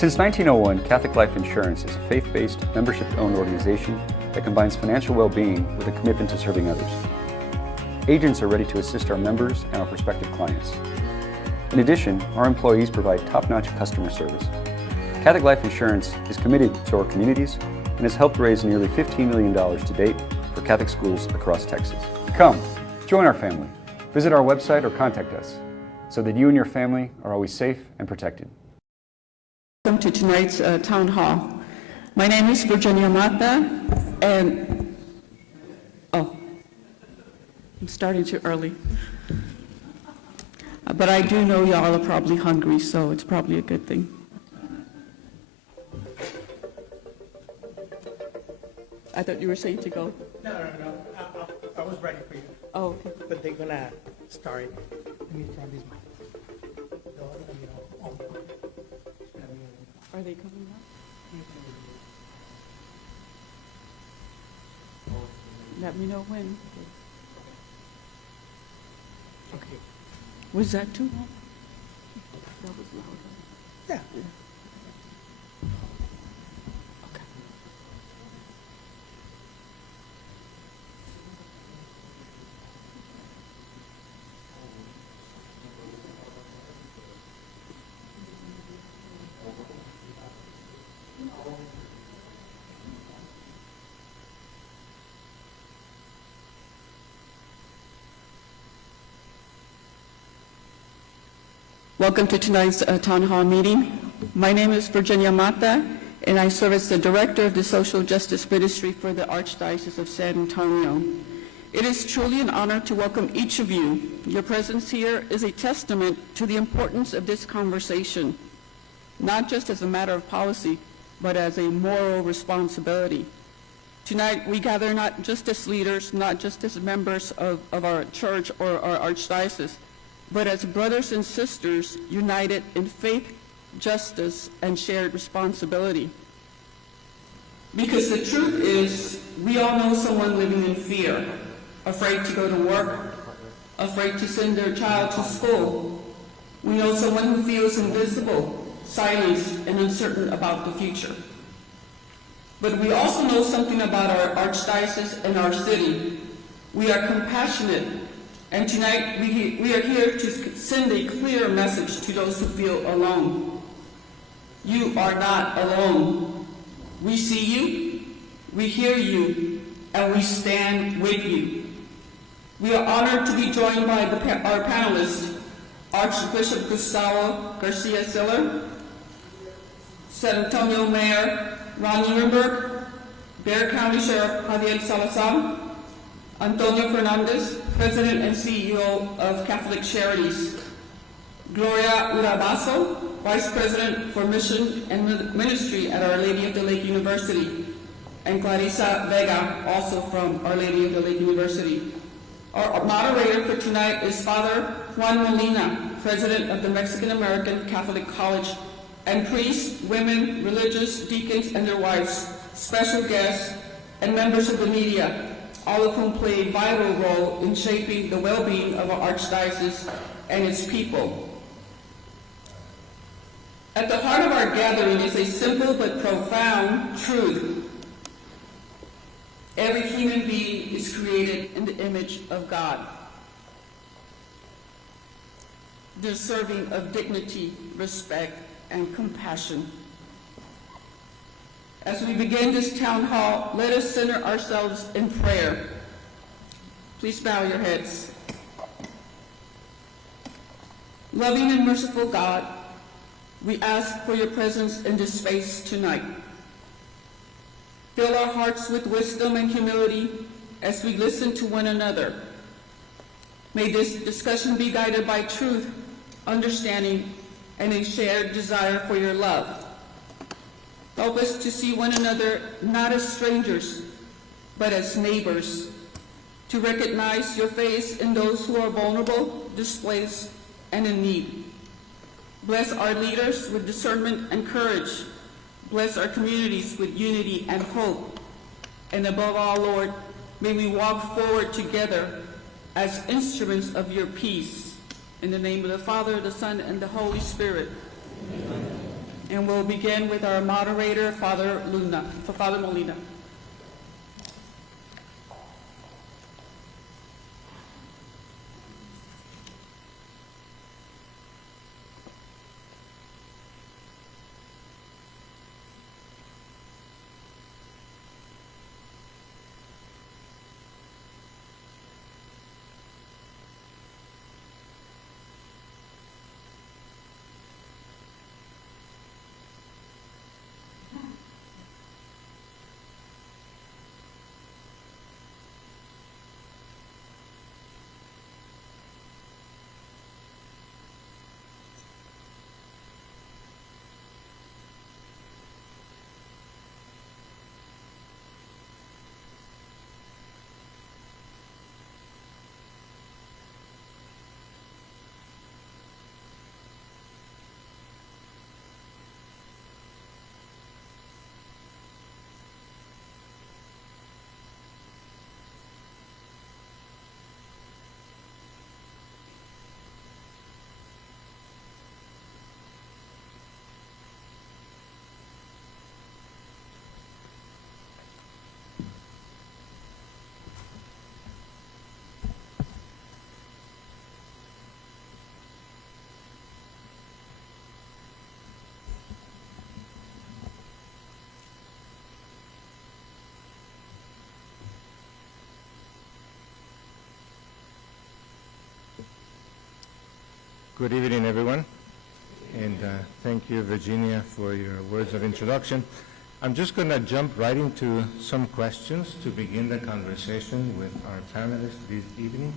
Since 1901, Catholic Life Insurance is a faith-based, membership-owned organization that combines financial well-being with a commitment to serving others. Agents are ready to assist our members and our prospective clients. In addition, our employees provide top-notch customer service. Catholic Life Insurance is committed to our communities and has helped raise nearly $15 million to date for Catholic schools across Texas. Come, join our family. Visit our website or contact us so that you and your family are always safe and protected. Welcome to tonight's town hall. My name is Virginia Mata, and I'm starting too early. But I do know y'all are probably hungry, so it's probably a good thing. I thought you were saying to go. No. I was ready for you. Oh, okay. But they're gonna start. Let me try this mic. Are they coming up? Let me know when. Okay. Was that too long? That was loud. Yeah. Okay. Welcome to tonight's town hall meeting. My name is Virginia Mata, and I serve as the Director of the Social Justice Ministry for the Archdiocese of San Antonio. It is truly an honor to welcome each of you. Your presence here is a testament to the importance of this conversation, not just as a matter of policy, but as a moral responsibility. Tonight, we gather not just as leaders, not just as members of our church or our archdiocese, but as brothers and sisters united in faith, justice, and shared responsibility. Because the truth is, we all know someone living in fear, afraid to go to work, afraid to send their child to school. We know someone who feels invisible, silenced, and uncertain about the future. But we also know something about our archdiocese and our city. We are compassionate. And tonight, we are here to send a clear message to those who feel alone. You are not alone. We see you, we hear you, and we stand with you. We are honored to be joined by our panelists, Archbishop Gustavo Garcia Siller, San Antonio Mayor Ron Nirenberg, Bexar County Sheriff Javier Salazar, Antonio Fernandez, President and CEO of Catholic Charities, Gloria Urabaso, Vice President for Mission and Ministry at Our Lady of the Lake University, and Clarissa Vega, also from Our Lady of the Lake University. Our moderator for tonight is Father Juan Molina, President of the Mexican American Catholic College, and priests, women, religious, deacons, and their wives, special guests, and members of the media, all of whom play a vital role in shaping the well-being of our archdiocese and its people. At the heart of our gathering is a simple but profound truth. Every human being is created in the image of God, deserving of dignity, respect, and compassion. As we begin this town hall, let us center ourselves in prayer. Please bow your heads. Loving and merciful God, we ask for your presence in this space tonight. Fill our hearts with wisdom and humility as we listen to one another. May this discussion be guided by truth, understanding, and a shared desire for your love. Help us to see one another not as strangers, but as neighbors, to recognize your face in those who are vulnerable, displaced, and in need. Bless our leaders with discernment and courage. Bless our communities with unity and hope. And above all, Lord, may we walk forward together as instruments of your peace. In the name of the Father, the Son, and the Holy Spirit. Amen. And we'll begin with our moderator, Father Molina. Good evening, everyone, and thank you, Virginia, for your words of introduction. I'm just going to jump right into some questions to begin the conversation with our panelists this evening.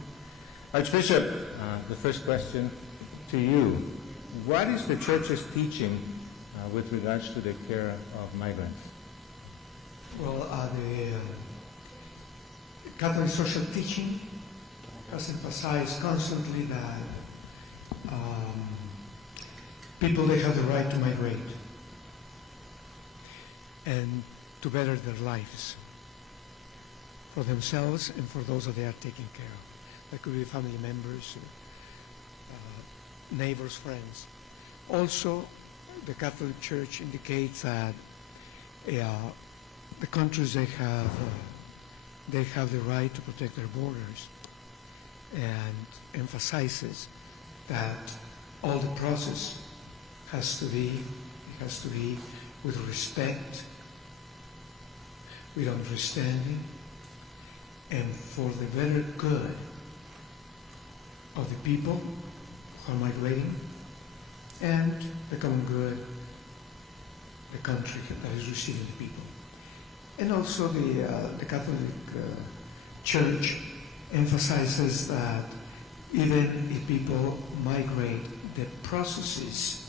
Archbishop, the first question to you. What is the Church's teaching with regards to the care of migrants? Well, the Catholic social teaching has emphasized constantly that people, they have the right to migrate and to better their lives for themselves and for those that they are taking care of. That could be family members, neighbors, friends. Also, the Catholic Church indicates that the countries, they have the right to protect their borders, and emphasizes that all the process has to be with respect, with understanding, and for the better good of the people who are migrating, and the common good, the country that is receiving the people. And also the Catholic Church emphasizes that even if people migrate, the processes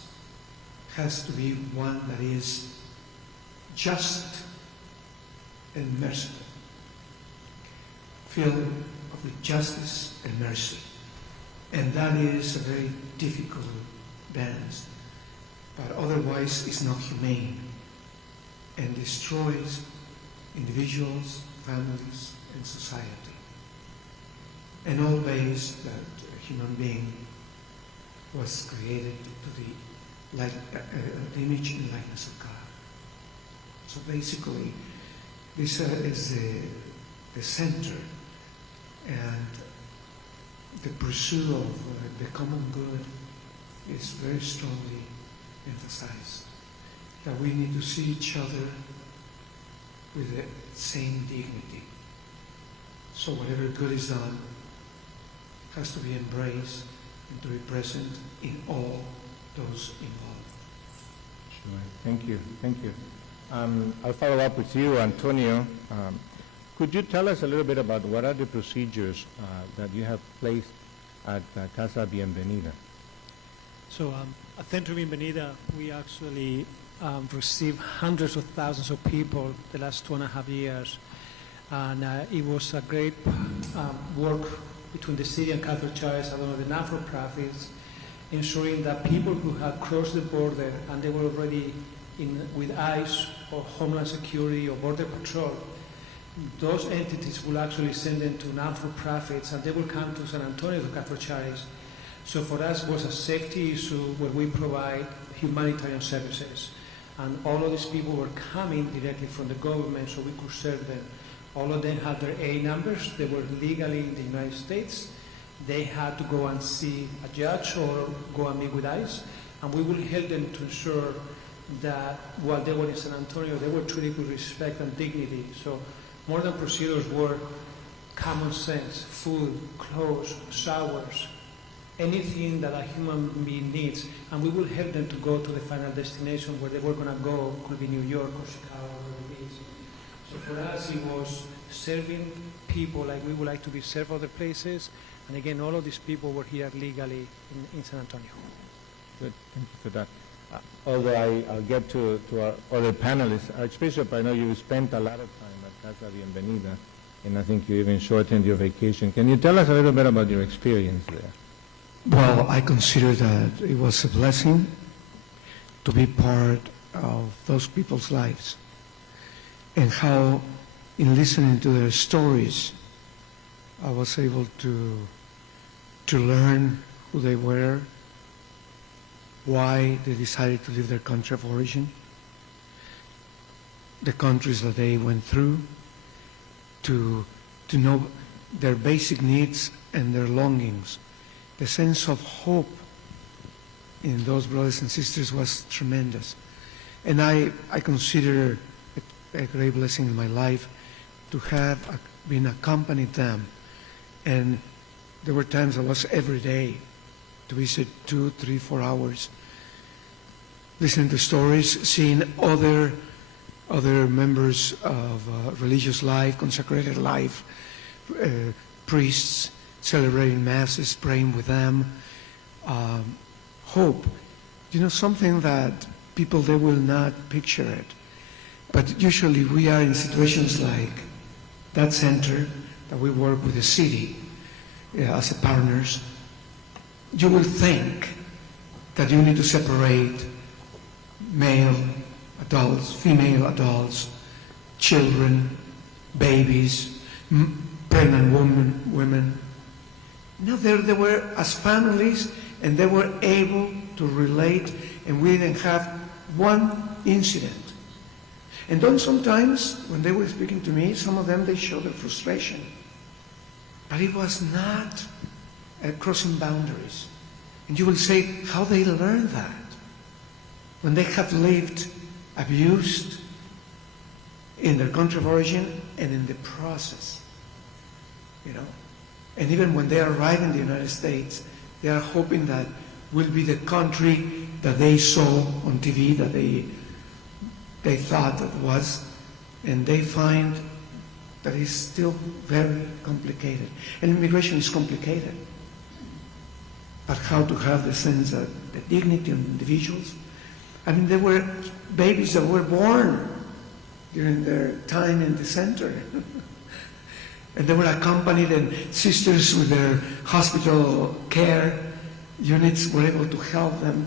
has to be one that is just and merciful, filled with justice and mercy. And that is a very difficult balance, but otherwise it's not humane and destroys individuals, families, and society. And always that a human being was created to the image and likeness of God. So basically, this is the center, and the pursuit of the common good is very strongly emphasized. That we need to see each other with the same dignity. So whatever good is done has to be embraced and to be present in all those involved. Sure. Thank you. Thank you. I'll follow up with you, Antonio. Could you tell us a little bit about what are the procedures that you have placed at Casa Bienvenida? So at Centro Bienvenida, we actually received hundreds of thousands of people the last 2.5 years. And it was a great work between the city and Catholic Charities and one of the non-for-profits, ensuring that people who had crossed the border and they were already with ICE or Homeland Security or Border Patrol, those entities will actually send them to non-for-profits, and they will come to San Antonio to Catholic Charities So for us, it was a safety issue where we provide humanitarian services. And all of these people were coming directly from the government, so we could serve them. All of them had their A numbers. They were legally in the United States. They had to go and see a judge or go and meet with ICE, and we will help them to ensure that while they were in San Antonio, they were treated with respect and dignity. So more than procedures were common sense, food, clothes, showers, anything that a human being needs, and we will help them to go to the final destination where they were going to go, could be New York or Chicago or whatever it is. So for us, it was serving people like we would like to be served other places, and again, all of these people were here legally in San Antonio. Good, thank you for that. Although I'll get to our other panelists, Archbishop, I know you spent a lot of time at Casa Bienvenida, and I think you even shortened your vacation. Can you tell us a little bit about your experience there? Well, I consider that it was a blessing to be part of those people's lives, and how, in listening to their stories, I was able to learn who they were, why they decided to leave their country of origin, the countries that they went through, to know their basic needs and their longings. The sense of hope in those brothers and sisters was tremendous. And I consider it a great blessing in my life to have been accompanied them. And there were times I was every day to visit 2, 3, 4 hours, listening to stories, seeing other members of religious life, consecrated life, priests celebrating masses, praying with them, hope. You know, something that people, they will not picture it. But usually we are in situations like that center that we work with the city as a partners. You will think that you need to separate male adults, female adults, children, babies, pregnant women. No, they were as families, and they were able to relate, and we didn't have one incident. And then sometimes, when they were speaking to me, some of them, they showed their frustration. But it was not crossing boundaries. And you will say, how they learned that? When they have lived abused in their country of origin and in the process, you know. And even when they arrive in the United States, they are hoping that will be the country that they saw on TV, that they thought it was, and they find that it's still very complicated. And immigration is complicated. But how to have the sense of the dignity of individuals? I mean, there were babies that were born during their time in the center. And they were accompanied, and sisters with their hospital care units were able to help them.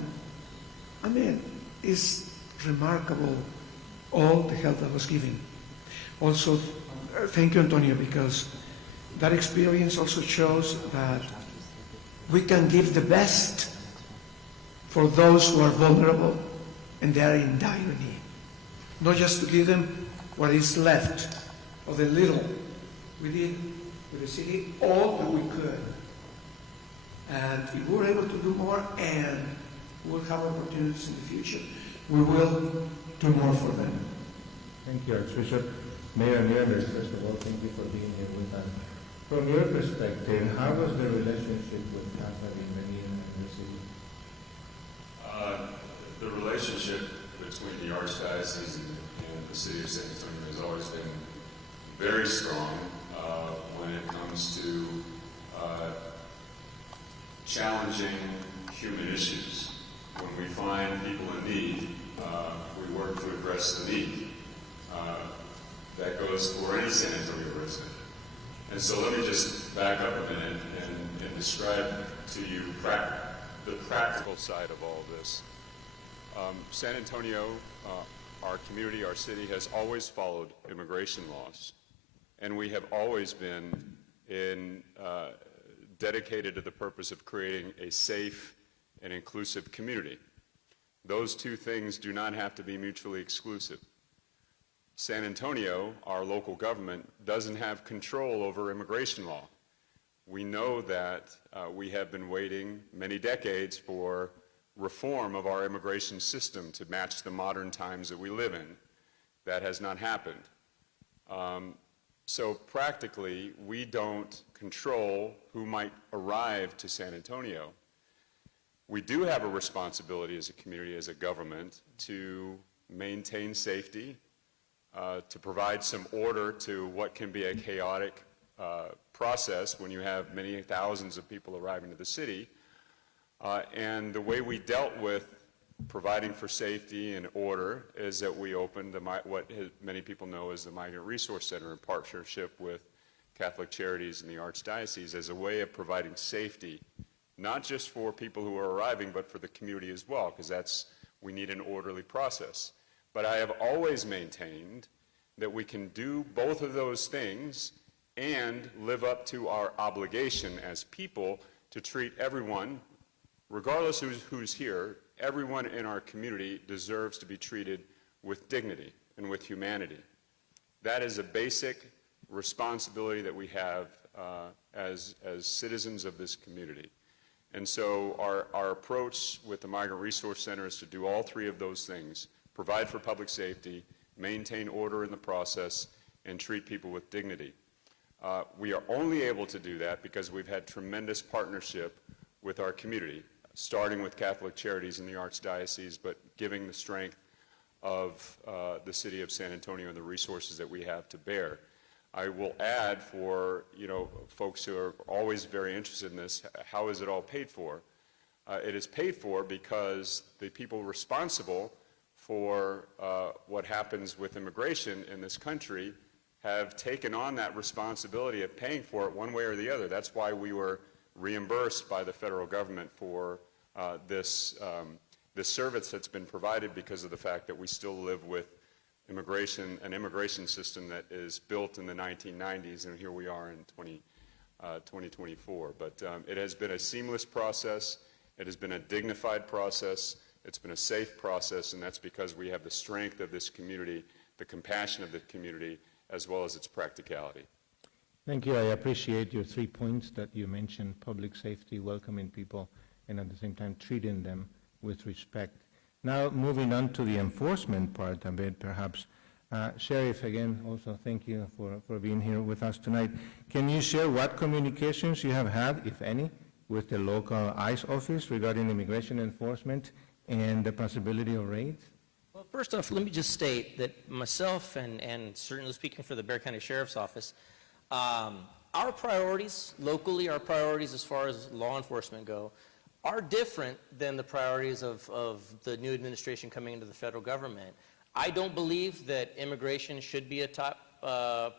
I mean, it's remarkable, all the help that was given. Also, thank you, Antonio, because that experience also shows that we can give the best for those who are vulnerable and they are in dire need. Not just to give them what is left of the little. We did with the city all that we could. And if we're able to do more and we'll have opportunities in the future, we will do more for them. Thank you, Archbishop. Mayor Nieves, first of all, thank you for being here with us. From your perspective, how was the relationship with Casa Bienvenida and the city? The relationship between the Archdiocese and the City of San Antonio has always been very strong when it comes to challenging human issues. When we find people in need, we work to address the need. That goes for any San Antonio resident. And so let me just back up a minute and describe to you the practical side of all this. San Antonio, our community, our city, has always followed immigration laws. And we have always been in dedicated to the purpose of creating a safe and inclusive community. Those two things do not have to be mutually exclusive. San Antonio, our local government, doesn't have control over immigration law. We know that we have been waiting many decades for reform of our immigration system to match the modern times that we live in. That has not happened. So practically, we don't control who might arrive to San Antonio. We do have a responsibility as a community, as a government, to maintain safety, to provide some order to what can be a chaotic process when you have many thousands of people arriving to the city. And the way we dealt with providing for safety and order is that we opened what many people know as the Migrant Resource Center in partnership with Catholic Charities and the Archdiocese as a way of providing safety, not just for people who are arriving, but for the community as well, because we need an orderly process. But I have always maintained that we can do both of those things and live up to our obligation as people to treat everyone, regardless of who's here, everyone in our community deserves to be treated with dignity and with humanity. That is a basic responsibility that we have as citizens of this community. And so our approach with the Migrant Resource Center is to do all three of those things: provide for public safety, maintain order in the process, and treat people with dignity. We are only able to do that because we've had tremendous partnership with our community, starting with Catholic Charities in the Archdiocese, but giving the strength of the city of San Antonio and the resources that we have to bear. I will add, for folks who are always very interested in this, how is it all paid for? It is paid for because the people responsible for what happens with immigration in this country have taken on that responsibility of paying for it one way or the other. That's why we were reimbursed by the federal government for this service that's been provided, because of the fact that we still live with an immigration system that is built in the 1990s, and here we are in 2024. But it has been a seamless process. It has been a dignified process. It's been a safe process, and that's because we have the strength of this community, the compassion of the community, as well as its practicality. Thank you. I appreciate your 3 points that you mentioned: public safety, welcoming people, and at the same time treating them with respect. Now, moving on to the enforcement part a bit, perhaps. Sheriff, again, also thank you for being here with us tonight. Can you share what communications you have had, if any, with the local ICE office regarding immigration enforcement and the possibility of raids? Well, first off, let me just state that myself and certainly speaking for the Bexar County Sheriff's Office, our priorities locally, our priorities as far as law enforcement go, are different than the priorities of the new administration coming into the federal government. I don't believe that immigration should be a top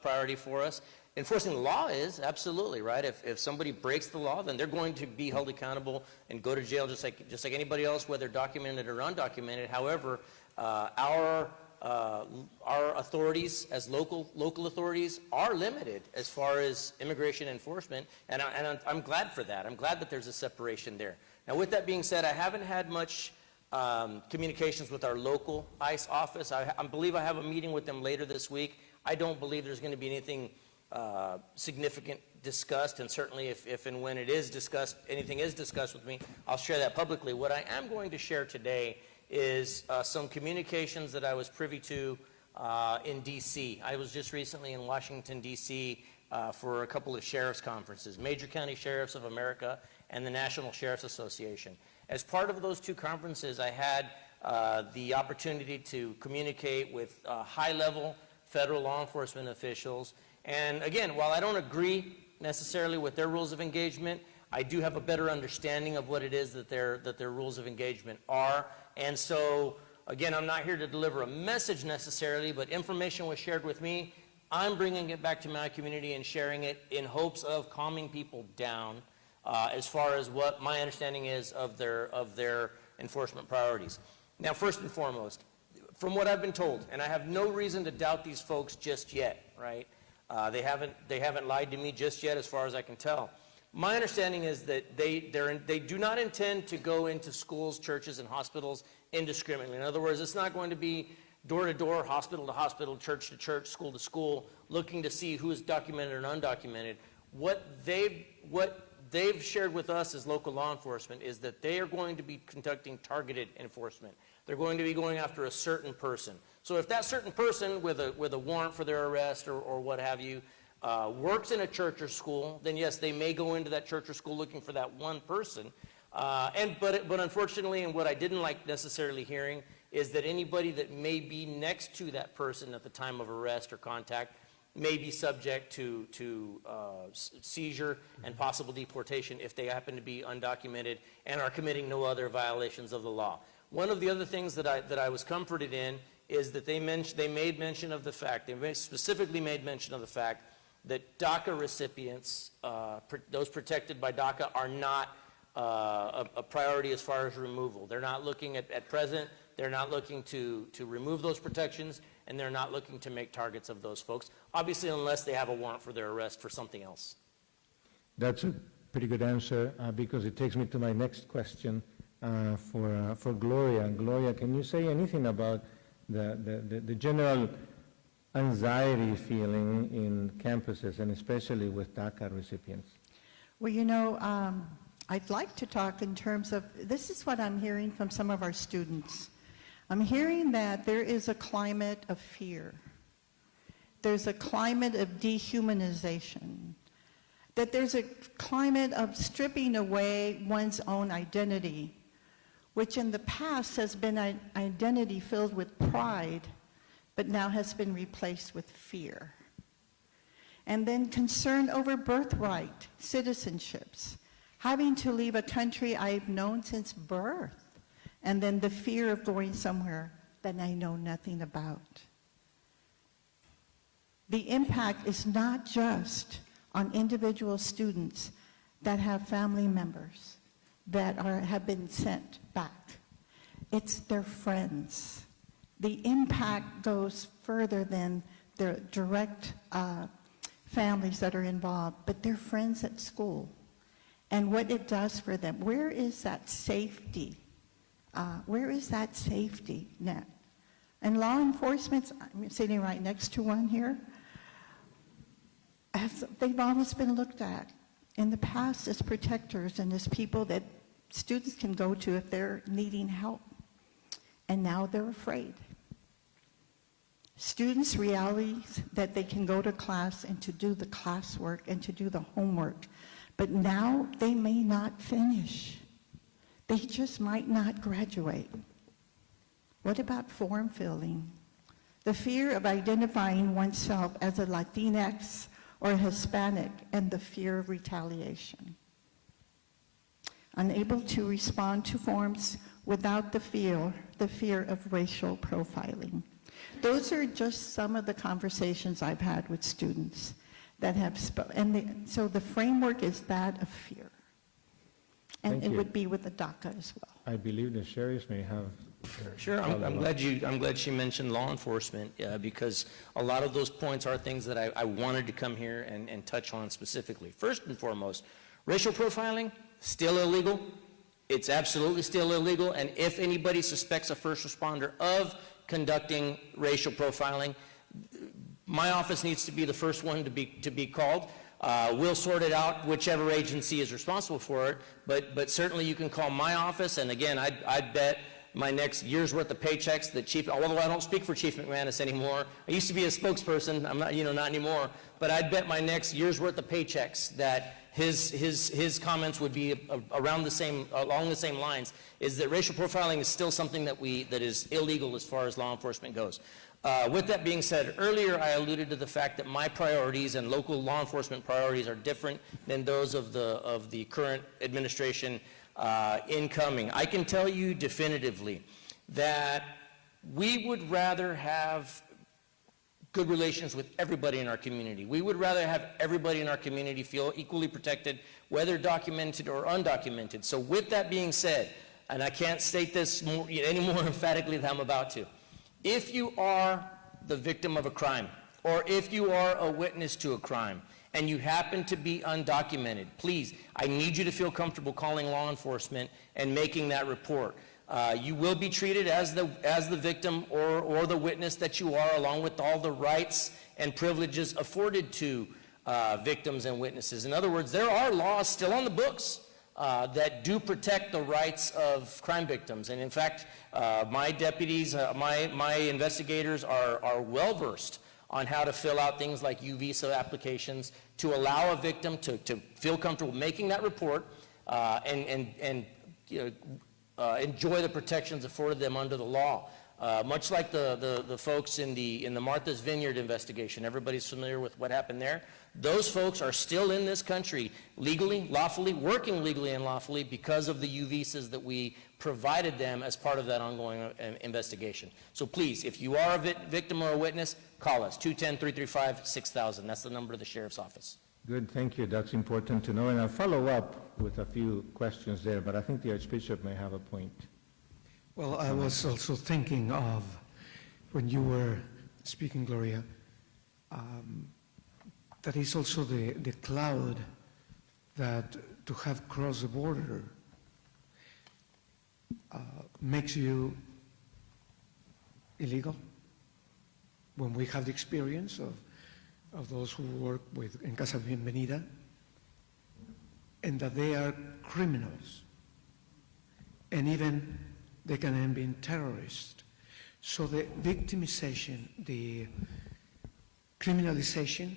priority for us. Enforcing the law is, absolutely, right? If somebody breaks the law, then they're going to be held accountable and go to jail just like anybody else, whether documented or undocumented. However, our authorities as local authorities are limited as far as immigration enforcement, and I'm glad for that. I'm glad that there's a separation there. Now, with that being said, I haven't had much communications with our local ICE office. I believe I have a meeting with them later this week. I don't believe there's going to be anything significant discussed, and certainly if and when it is discussed, anything is discussed with me, I'll share that publicly. What I am going to share today is some communications that I was privy to in D.C. I was just recently in Washington, D.C. For a couple of sheriff's conferences, Major County Sheriffs of America and the National Sheriff's Association. As part of those two conferences, I had the opportunity to communicate with high-level federal law enforcement officials. And again, while I don't agree necessarily with their rules of engagement, I do have a better understanding of what it is that their rules of engagement are. And so, again, I'm not here to deliver a message necessarily, but information was shared with me. I'm bringing it back to my community and sharing it in hopes of calming people down as far as what my understanding is of their enforcement priorities. Now, first and foremost, from what I've been told, and I have no reason to doubt these folks just yet, right? They haven't lied to me just yet as far as I can tell. My understanding is that they do not intend to go into schools, churches, and hospitals indiscriminately. In other words, it's not going to be door to door, hospital to hospital, church to church, school to school, looking to see who is documented and undocumented. What they've shared with us as local law enforcement is that they are going to be conducting targeted enforcement. They're going to be going after a certain person. So if that certain person with a warrant for their arrest or what have you works in a church or school, then yes, they may go into that church or school looking for that one person. But unfortunately, and what I didn't like necessarily hearing is that anybody that may be next to that person at the time of arrest or contact may be subject to seizure and possible deportation if they happen to be undocumented and are committing no other violations of the law. One of the other things that I was comforted in is that they specifically made mention of the fact that DACA recipients, those protected by DACA, are not a priority as far as removal. They're not looking at present, they're not looking to remove those protections, and they're not looking to make targets of those folks, obviously unless they have a warrant for their arrest for something else. That's a pretty good answer because it takes me to my next question for Gloria. Gloria, can you say anything about the general anxiety feeling in campuses and especially with DACA recipients? Well, I'd like to talk in terms of, this is what I'm hearing from some of our students. I'm hearing that there is a climate of fear. There's a climate of dehumanization. That there's a climate of stripping away one's own identity, which in the past has been an identity filled with pride, but now has been replaced with fear. And then concern over birthright, citizenships, having to leave a country I've known since birth, and then the fear of going somewhere that I know nothing about. The impact is not just on individual students that have family members that have been sent back. It's their friends. The impact goes further than their direct families that are involved, but their friends at school and what it does for them. Where is that safety? Where is that safety net? And law enforcement, I'm sitting right next to one here, they've always been looked at in the past as protectors and as people that students can go to if they're needing help. And now they're afraid. Students' realities that they can go to class and to do the classwork and to do the homework, but now they may not finish. They just might not graduate. What about form filling? The fear of identifying oneself as a Latinx or a Hispanic and the fear of retaliation. Unable to respond to forms without the fear of racial profiling. Those are just some of the conversations I've had with students that have so the framework is that of fear. And Thank it you. would be with the DACA as well. I believe the sheriffs may have. Sure, I'm glad she mentioned law enforcement because a lot of those points are things that I wanted to come here and touch on specifically. First and foremost, racial profiling, still illegal. It's absolutely still illegal, and if anybody suspects a first responder of conducting racial profiling, my office needs to be the first one to be called. We'll sort it out, whichever agency is responsible for it, but certainly you can call my office, and again, I'd bet my next year's worth of paychecks that Chief, although I don't speak for Chief McManus anymore, I used to be a spokesperson, I'm not, not anymore, but I'd bet my next year's worth of paychecks that his comments would be along the same lines, is that racial profiling is still something that is illegal as far as law enforcement goes. With that being said, earlier I alluded to the fact that my priorities and local law enforcement priorities are different than those of the current administration incoming. I can tell you definitively that we would rather have good relations with everybody in our community. We would rather have everybody in our community feel equally protected, whether documented or undocumented. So with that being said, and I can't state this any more emphatically than I'm about to, if you are the victim of a crime, or if you are a witness to a crime, and you happen to be undocumented, please, I need you to feel comfortable calling law enforcement and making that report. You will be treated as the victim or the witness that you are, along with all the rights and privileges afforded to victims and witnesses. In other words, there are laws still on the books that do protect the rights of crime victims. And in fact, my deputies, my investigators are well-versed on how to fill out things like U-Visa applications to allow a victim to feel comfortable making that report and enjoy the protections afforded them under the law. Much like the folks in the Martha's Vineyard investigation, everybody's familiar with what happened there. Those folks are still in this country legally, lawfully, working legally and lawfully because of the U-Visas that we provided them as part of that ongoing investigation. So please, if you are a victim or a witness, call us, 210-335-6000. That's the number of the sheriff's office. Good, thank you. That's important to know. And I'll follow up with a few questions there, but I think the Archbishop may have a point. Well, I was also thinking of, when you were speaking, Gloria, that is also the cloud that to have crossed the border makes you illegal. When we have the experience of those who work in Casa Bienvenida, and that they are criminals, and even they can end being terrorists. So the victimization, the criminalization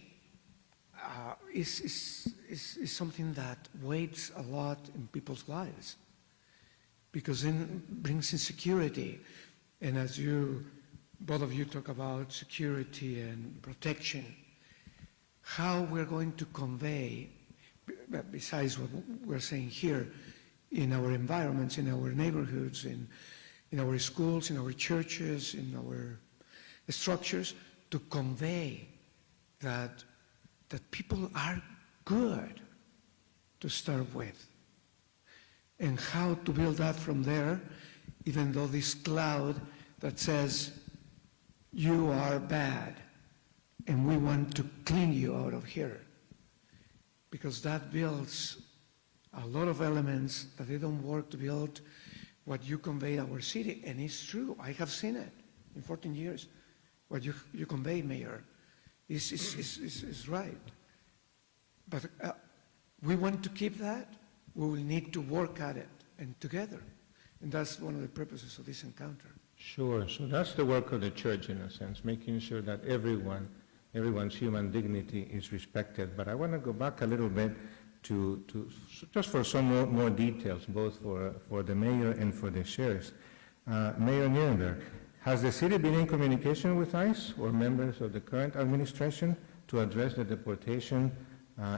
is something that weighs a lot in people's lives, because then brings insecurity. And as both of you talk about security and protection, how we're going to convey, besides what we're saying here, in our environments, in our neighborhoods, in our schools, in our churches, in our structures, to convey that people are good to start with, and how to build up from there, even though this cloud that says you are bad and we want to clean you out of here, because that builds a lot of elements that they don't work to build what you convey our city. And it's true, I have seen it in 14 years. What you convey, Mayor, is right. But we want to keep that. We will need to work at it and together. And that's one of the purposes of this encounter. Sure, so that's the work of the church in a sense, making sure that everyone's human dignity is respected. But I want to go back a little bit to just for some more details, both for the mayor and for the sheriffs. Mayor Nierenberg, has the city been in communication with ICE or members of the current administration to address the deportation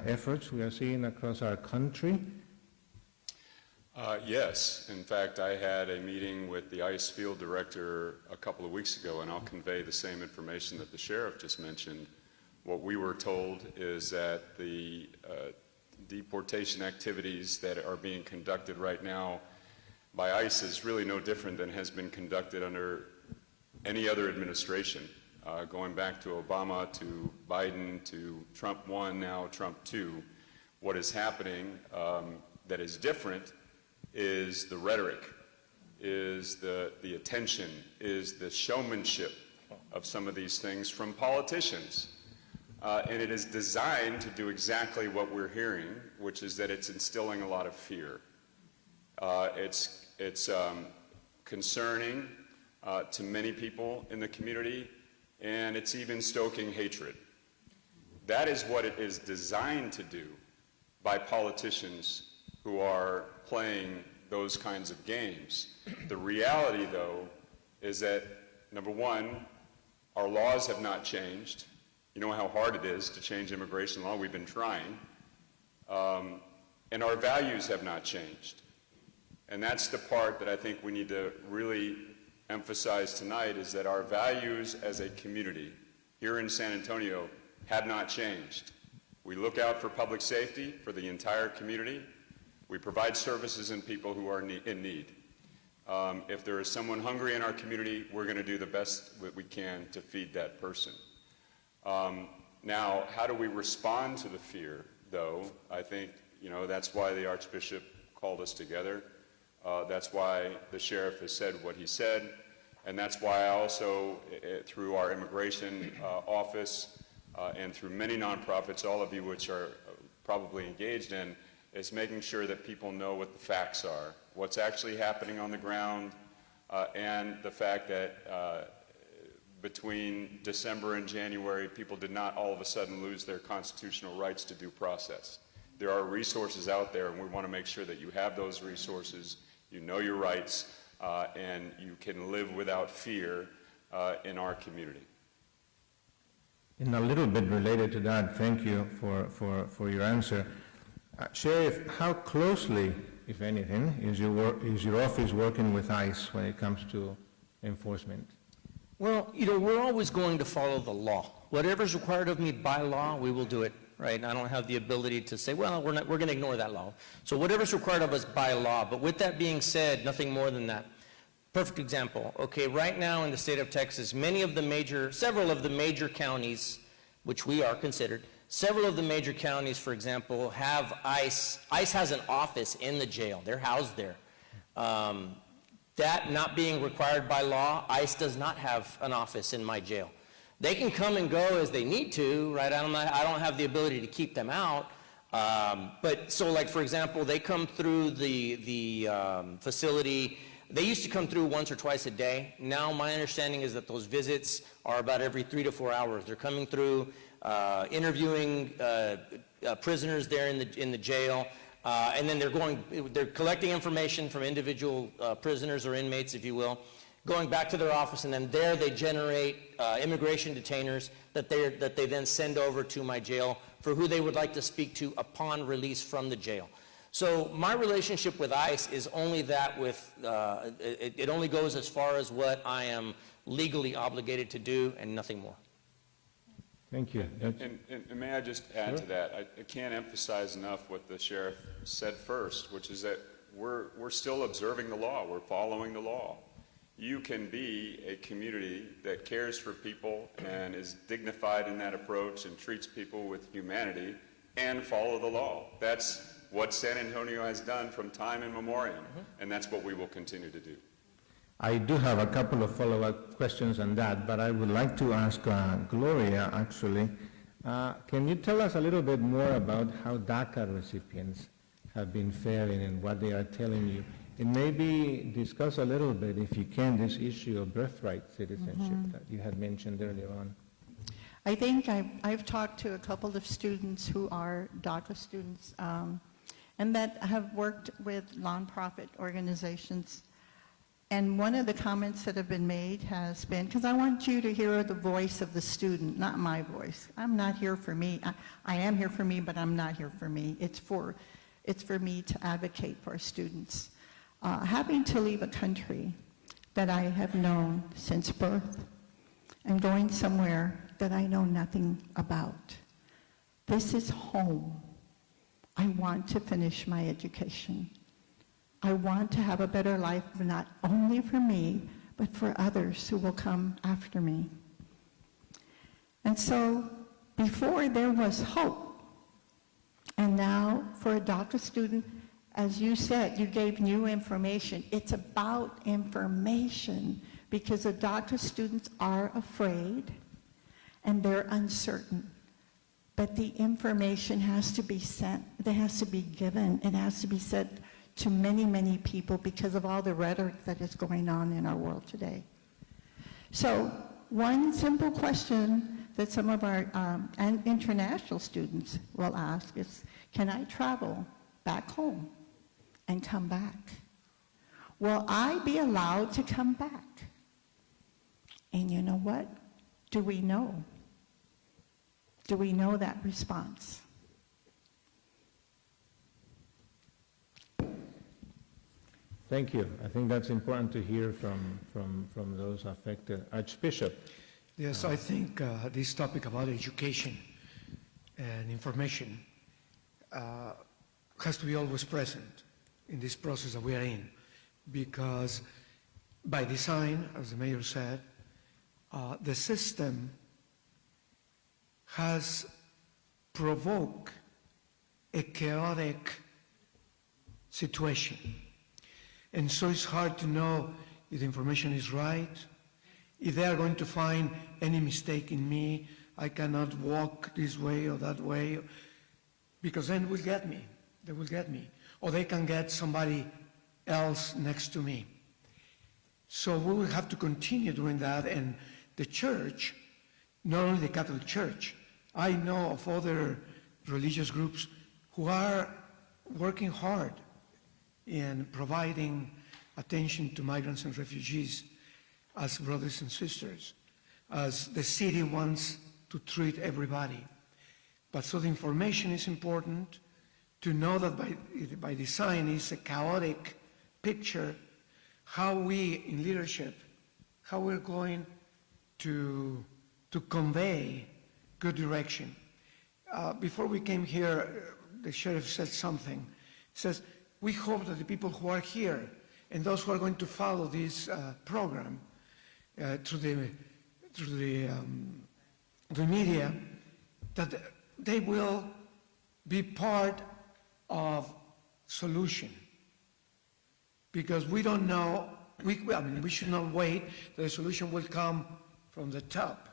efforts we are seeing across our country? Yes. In fact, I had a meeting with the ICE field director a couple of weeks ago, and I'll convey the same information that the sheriff just mentioned. What we were told is that the deportation activities that are being conducted right now by ICE is really no different than has been conducted under any other administration, going back to Obama, to Biden, to Trump 1, now Trump 2. What is happening that is different is the rhetoric, is the attention, is the showmanship of some of these things from politicians. And it is designed to do exactly what we're hearing, which is that it's instilling a lot of fear. It's concerning to many people in the community, and it's even stoking hatred. That is what it is designed to do by politicians who are playing those kinds of games. The reality, though, is that, number one, our laws have not changed. You know how hard it is to change immigration law. We've been trying. And our values have not changed. And that's the part that I think we need to really emphasize tonight, is that our values as a community here in San Antonio have not changed. We look out for public safety for the entire community. We provide services and people who are in need. If there is someone hungry in our community, we're going to do the best that we can to feed that person. Now, how do we respond to the fear, though? I think, that's why the Archbishop called us together. That's why the sheriff has said what he said. And that's why I also, through our immigration office and through many nonprofits, all of you which are probably engaged in, is making sure that people know what the facts are, what's actually happening on the ground, and the fact that between December and January, people did not all of a sudden lose their constitutional rights to due process. There are resources out there, and we want to make sure that you have those resources, you know your rights, and you can live without fear in our community. And a little bit related to that, thank you for your answer. Sheriff, how closely, if anything, is your office working with ICE when it comes to enforcement? Well, we're always going to follow the law. Whatever's required of me by law, we will do it, right? And I don't have the ability to say, well, we're going to ignore that law. So whatever's required of us by law. But with that being said, nothing more than that. Perfect example. Okay, right now in the state of Texas, several of the major counties, which we are considered, several of the major counties, for example, have ICE. ICE has an office in the jail. They're housed there. That not being required by law, ICE does not have an office in my jail. They can come and go as they need to, right? I don't have the ability to keep them out. But so, like, for example, they come through the facility. They used to come through once or twice a day. Now my understanding is that those visits are about every 3 to 4 hours. They're coming through, interviewing prisoners there in the jail, and then they're collecting information from individual prisoners or inmates, if you will, going back to their office, and then there they generate immigration detainers that they then send over to my jail for who they would like to speak to upon release from the jail. So my relationship with ICE is only that it only goes as far as what I am legally obligated to do and nothing more. Thank you. And may I just add to that? I can't emphasize enough what the sheriff said first, which is that we're still observing the law. We're following the law. You can be a community that cares for people and is dignified in that approach and treats people with humanity and follow the law. That's what San Antonio has done from time immemorial, and that's what we will continue to do. I do have a couple of follow-up questions on that, but I would like to ask Gloria, actually. Can you tell us a little bit more about how DACA recipients have been faring and what they are telling you? And maybe discuss a little bit, if you can, this issue of birthright citizenship that you had mentioned earlier on. I think I've talked to a couple of students who are DACA students and that have worked with nonprofit organizations. And one of the comments that have been made has been, because I want you to hear the voice of the student, not my voice. I'm not here for me. I am here for me, but I'm not here for me. It's for me to advocate for students. Having to leave a country that I have known since birth and going somewhere that I know nothing about. This is home. I want to finish my education. I want to have a better life, not only for me, but for others who will come after me. And so, before there was hope, and now for a DACA student, as you said, you gave new information. It's about information because the DACA students are afraid and they're uncertain. But the information has to be sent, it has to be given, it has to be said to many, many people because of all the rhetoric that is going on in our world today. So one simple question that some of our international students will ask is, can I travel back home and come back? Will I be allowed to come back? And you know what? Do we know? Do we know that response? Thank you. I think that's important to hear from those affected. Archbishop. Yes, I think this topic about education and information has to be always present in this process that we are in, because by design, as the mayor said, the system has provoked a chaotic situation. And so it's hard to know if the information is right, if they are going to find any mistake in me, I cannot walk this way or that way, because then will get me. They will get me. Or they can get somebody else next to me. So we will have to continue doing that, and the church, not only the Catholic Church, I know of other religious groups who are working hard in providing attention to migrants and refugees as brothers and sisters, as the city wants to treat everybody. But so the information is important, to know that by design is a chaotic picture, how we in leadership, how we're going to convey good direction. Before we came here, the sheriff said something. He says, we hope that the people who are here and those who are going to follow this program through the media, that they will be part of solution. Because we don't know, we should not wait that the solution will come from the top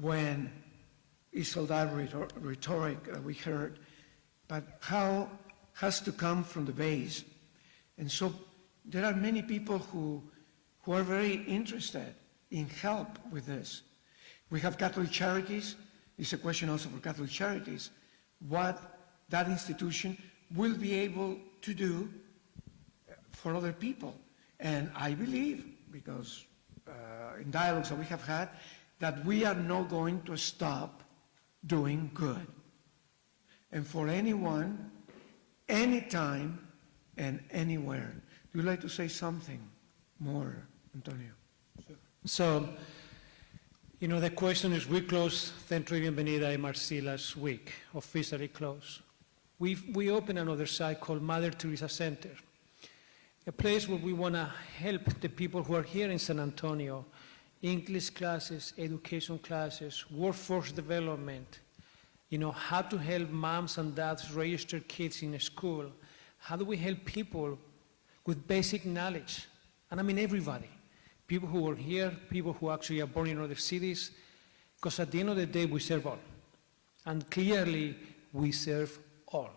when it's all that rhetoric that we heard, but how has to come from the base. And so there are many people who are very interested in help with this. We have Catholic Charities. It's a question also for Catholic Charities, what that institution will be able to do for other people. And I believe, because in dialogues that we have had, that we are not going to stop doing good. And for anyone, anytime, and anywhere. Would you like to say something more, Antonio? So, you know, the question is, we closed Centro y Bienvenida MRC last week, officially closed. We opened another site called Mother Teresa Center, a place where we want to help the people who are here in San Antonio, English classes, education classes, workforce development, you know, how to help moms and dads register kids in a school. How do we help people with basic knowledge? And I mean everybody. People who are here, people who actually are born in other cities, because at the end of the day, we serve all. And clearly, we serve all.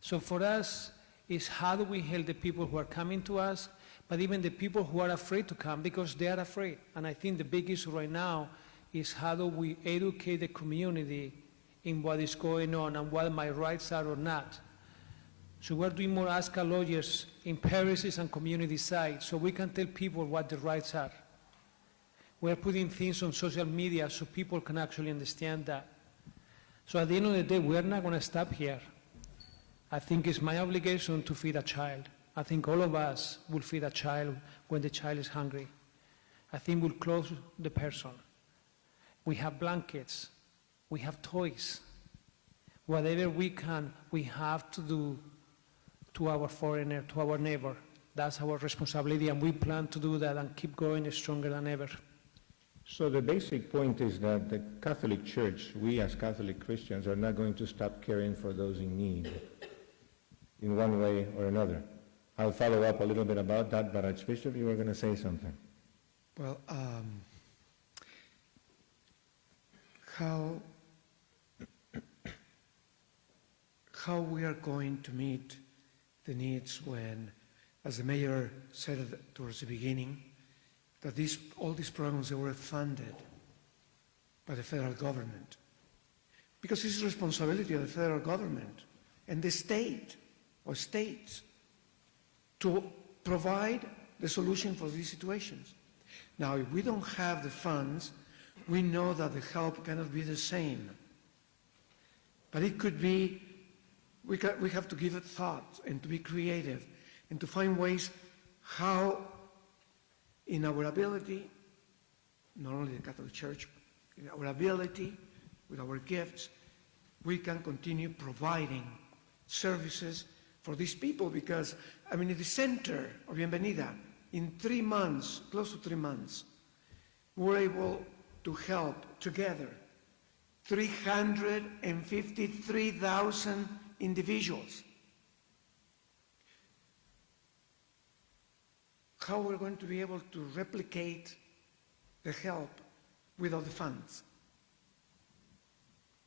So for us, is how do we help the people who are coming to us, but even the people who are afraid to come, because they are afraid. And I think the big issue right now is how do we educate the community in what is going on and what my rights are or not. So we're doing more Ask Our Lawyers in parishes and community sites, so we can tell people what the rights are. We're putting things on social media so people can actually understand that. So at the end of the day, we're not going to stop here. I think it's my obligation to feed a child. I think all of us will feed a child when the child is hungry. I think we'll clothe the person. We have blankets. We have toys. Whatever we can, we have to do to our foreigner, to our neighbor. That's our responsibility, and we plan to do that and keep going stronger than ever. So the basic point is that the Catholic Church, we as Catholic Christians, are not going to stop caring for those in need in one way or another. I'll follow up a little bit about that, but Archbishop, you were going to say something. Well, how we are going to meet the needs when, as the mayor said towards the beginning, that all these programs were funded by the federal government. Because it's the responsibility of the federal government and the state or states to provide the solution for these situations. Now, if we don't have the funds, we know that the help cannot be the same. But it could be, we have to give it thought and to be creative and to find ways how, in our ability, not only the Catholic Church, in our ability, with our gifts, we can continue providing services for these people. Because, I mean, at the center of Bienvenida, in 3 months, close to 3 months, we were able to help together 353,000 individuals. How we're going to be able to replicate the help without the funds?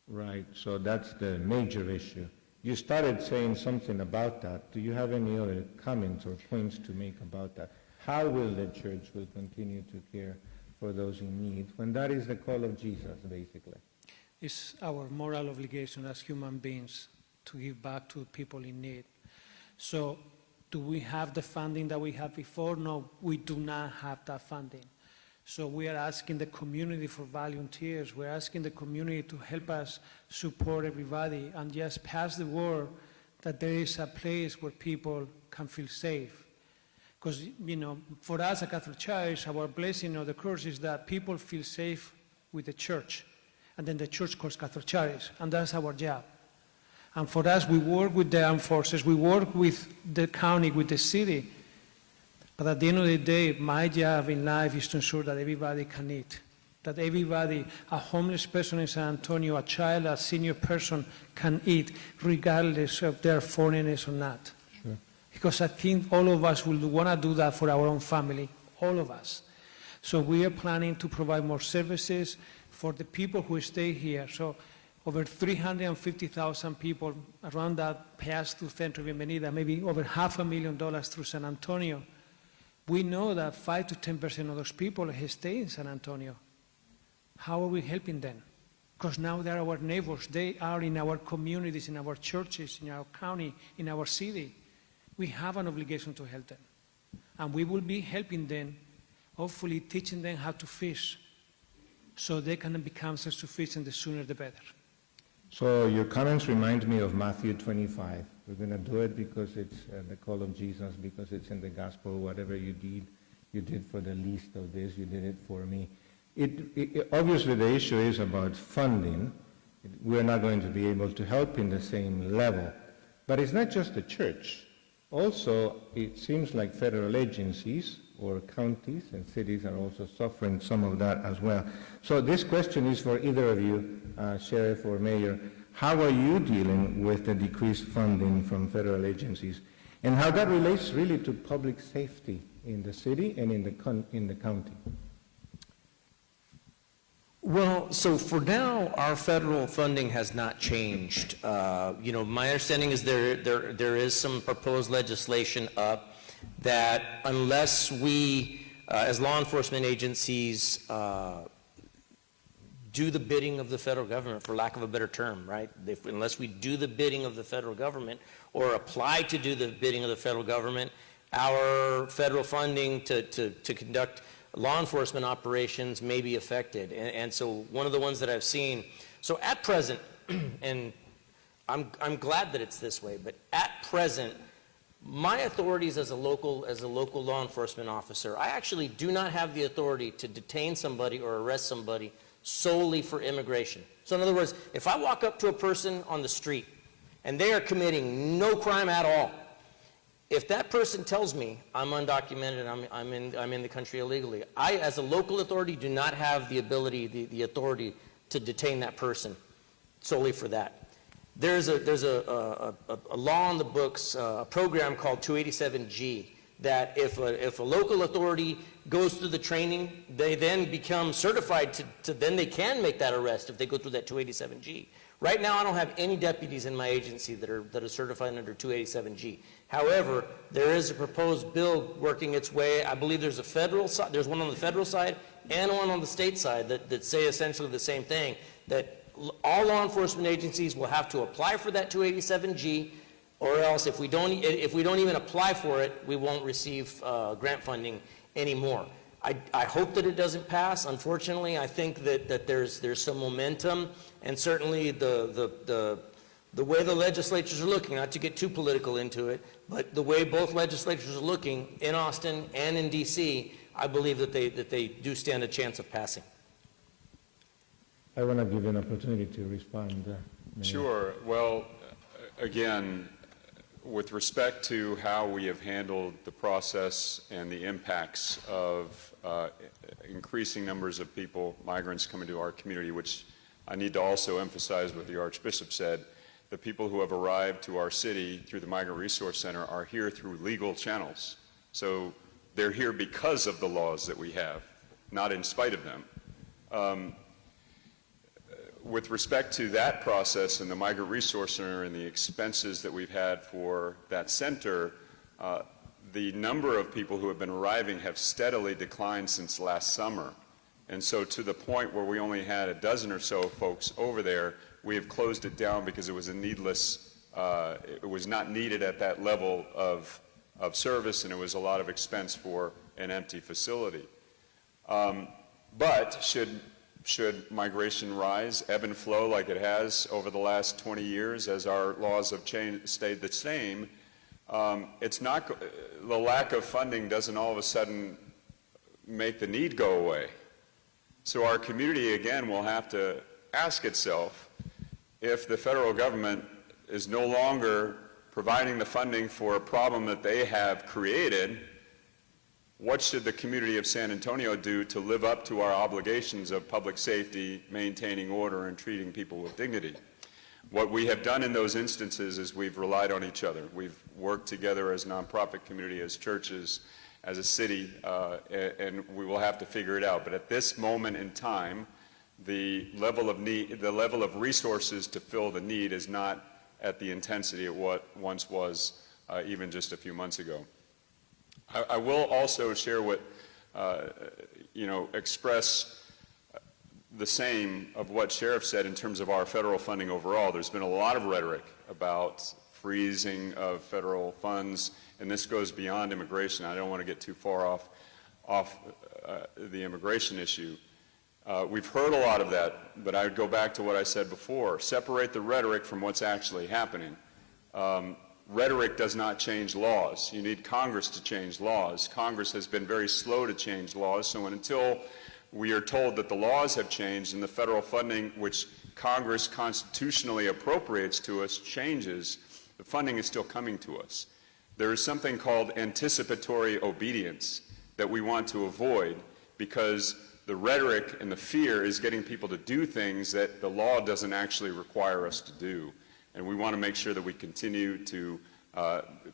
Right, so that's the major issue. You started saying something about that. Do you have any other comments or points to make about that? How will the church will continue to care for those in need when that is the call of Jesus, basically? It's our moral obligation as human beings to give back to people in need. So, do we have the funding that we had before? No, we do not have that funding. So we are asking the community for volunteers. We're asking the community to help us support everybody and just pass the word that there is a place where people can feel safe. Because, for us at Catholic Church, our blessing or the curse is that people feel safe with the church. And then the church calls Catholic Church, and that's our job. And for us, we work with the armed forces, we work with the county, with the city. But at the end of the day, my job in life is to ensure that everybody can eat, that everybody, a homeless person in San Antonio, a child, a senior person can eat, regardless of their foreigners or not. Sure. Because I think all of us will want to do that for our own family, all of us. So we are planning to provide more services for the people who stay here. So over 350,000 people around that pass through Centro Bienvenida, maybe over $500,000 through San Antonio. We know that 5 to 10% of those people stay in San Antonio. How are we helping them? Because now they're our neighbors. They are in our communities, in our churches, in our county, in our city. We have an obligation to help them. And we will be helping them, hopefully teaching them how to fish so they can become self-sufficient, the sooner the better. So your comments remind me of Matthew 25. We're going to do it because it's the call of Jesus, because it's in the gospel. Whatever you did for the least of this, you did it for me. Obviously, the issue is about funding. We're not going to be able to help in the same level. But it's not just the church. Also, it seems like federal agencies or counties and cities are also suffering some of that as well. So this question is for either of you, Sheriff or Mayor. How are you dealing with the decreased funding from federal agencies, and how that relates really to public safety in the city and in the county? Well, so for now, our federal funding has not changed. My understanding is there is some proposed legislation up that unless we, as law enforcement agencies, do the bidding of the federal government, for lack of a better term, right? Unless we do the bidding of the federal government or apply to do the bidding of the federal government, our federal funding to conduct law enforcement operations may be affected. And so one of the ones that I've seen, so at present, and I'm glad that it's this way, but at present, my authorities as a local law enforcement officer, I actually do not have the authority to detain somebody or arrest somebody solely for immigration. So in other words, if I walk up to a person on the street and they are committing no crime at all, if that person tells me I'm undocumented, I'm in the country illegally, I, as a local authority, do not have the ability, the authority to detain that person solely for that. There's a law in the books, a program called 287G, that if a local authority goes through the training, they then become certified to then they can make that arrest if they go through that 287G. Right now, I don't have any deputies in my agency that are certified under 287G. However, there is a proposed bill working its way. I believe there's a federal side, there's one on the federal side and one on the state side that say essentially the same thing, that all law enforcement agencies will have to apply for that 287G, or else if we don't even apply for it, we won't receive grant funding anymore. I hope that it doesn't pass. Unfortunately, I think that there's some momentum, and certainly the way the legislatures are looking, not to get too political into it, but the way both legislatures are looking in Austin and in DC, I believe that they do stand a chance of passing. I want to give you an opportunity to respond. Mayor. Sure. Well, again, with respect to how we have handled the process and the impacts of increasing numbers of people, migrants coming to our community, which I need to also emphasize what the Archbishop said. The people who have arrived to our city through the Migrant Resource Center are here through legal channels. So they're here because of the laws that we have, not in spite of them. With respect to that process and the Migrant Resource Center and the expenses that we've had for that center, the number of people who have been arriving have steadily declined since last summer. And so to the point where we only had a dozen or so folks over there, we have closed it down because it was a needless, it was not needed at that level of service, and it was a lot of expense for an empty facility. But should migration rise, ebb and flow like it has over the last 20 years as our laws have stayed the same, it's not, the lack of funding doesn't all of a sudden make the need go away. So our community, again, will have to ask itself, if the federal government is no longer providing the funding for a problem that they have created, what should the community of San Antonio do to live up to our obligations of public safety, maintaining order, and treating people with dignity? What we have done in those instances is we've relied on each other. We've worked together as a nonprofit community, as churches, as a city, and we will have to figure it out. But at this moment in time, the level of need, the level of resources to fill the need is not at the intensity of what once was even just a few months ago. I will also share what, express the same of what Sheriff said in terms of our federal funding overall. There's been a lot of rhetoric about freezing of federal funds, and this goes beyond immigration. I don't want to get too far off the immigration issue. We've heard a lot of that, but I would go back to what I said before. Separate the rhetoric from what's actually happening. Rhetoric does not change laws. You need Congress to change laws. Congress has been very slow to change laws, so until we are told that the laws have changed and the federal funding which Congress constitutionally appropriates to us changes, the funding is still coming to us. There is something called anticipatory obedience that we want to avoid, because the rhetoric and the fear is getting people to do things that the law doesn't actually require us to do. And we want to make sure that we continue to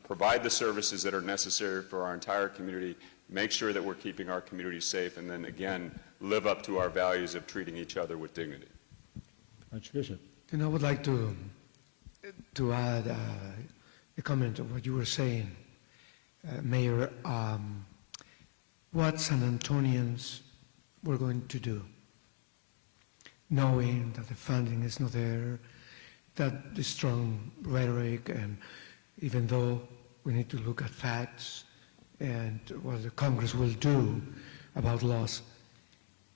provide the services that are necessary for our entire community, make sure that we're keeping our community safe, and then again, live up to our values of treating each other with dignity. Archbishop. I would like to add a comment of what you were saying, Mayor. What San Antonians were going to do, knowing that the funding is not there, that the strong rhetoric, and even though we need to look at facts and what the Congress will do about laws.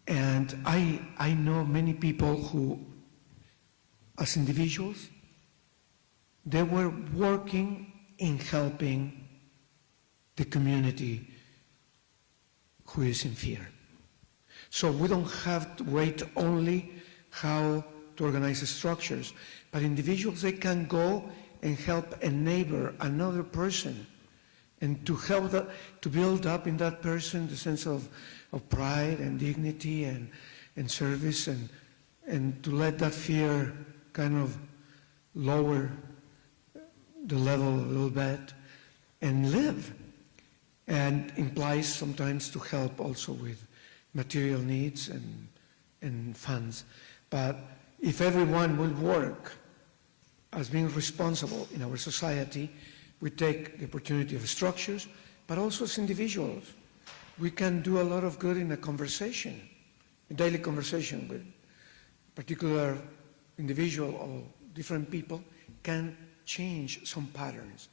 And I know many people who, as individuals, they were working in helping the community who is in fear. So we don't have to wait only how to organize the structures, but individuals, they can go and help a neighbor, another person, and to help to build up in that person the sense of pride and dignity and service, and to let that fear kind of lower the level a little bit and live. And implies sometimes to help also with material needs and funds. But if everyone will work as being responsible in our society, we take the opportunity of structures, but also as individuals. We can do a lot of good in a conversation, a daily conversation with a particular individual or different people can change some patterns.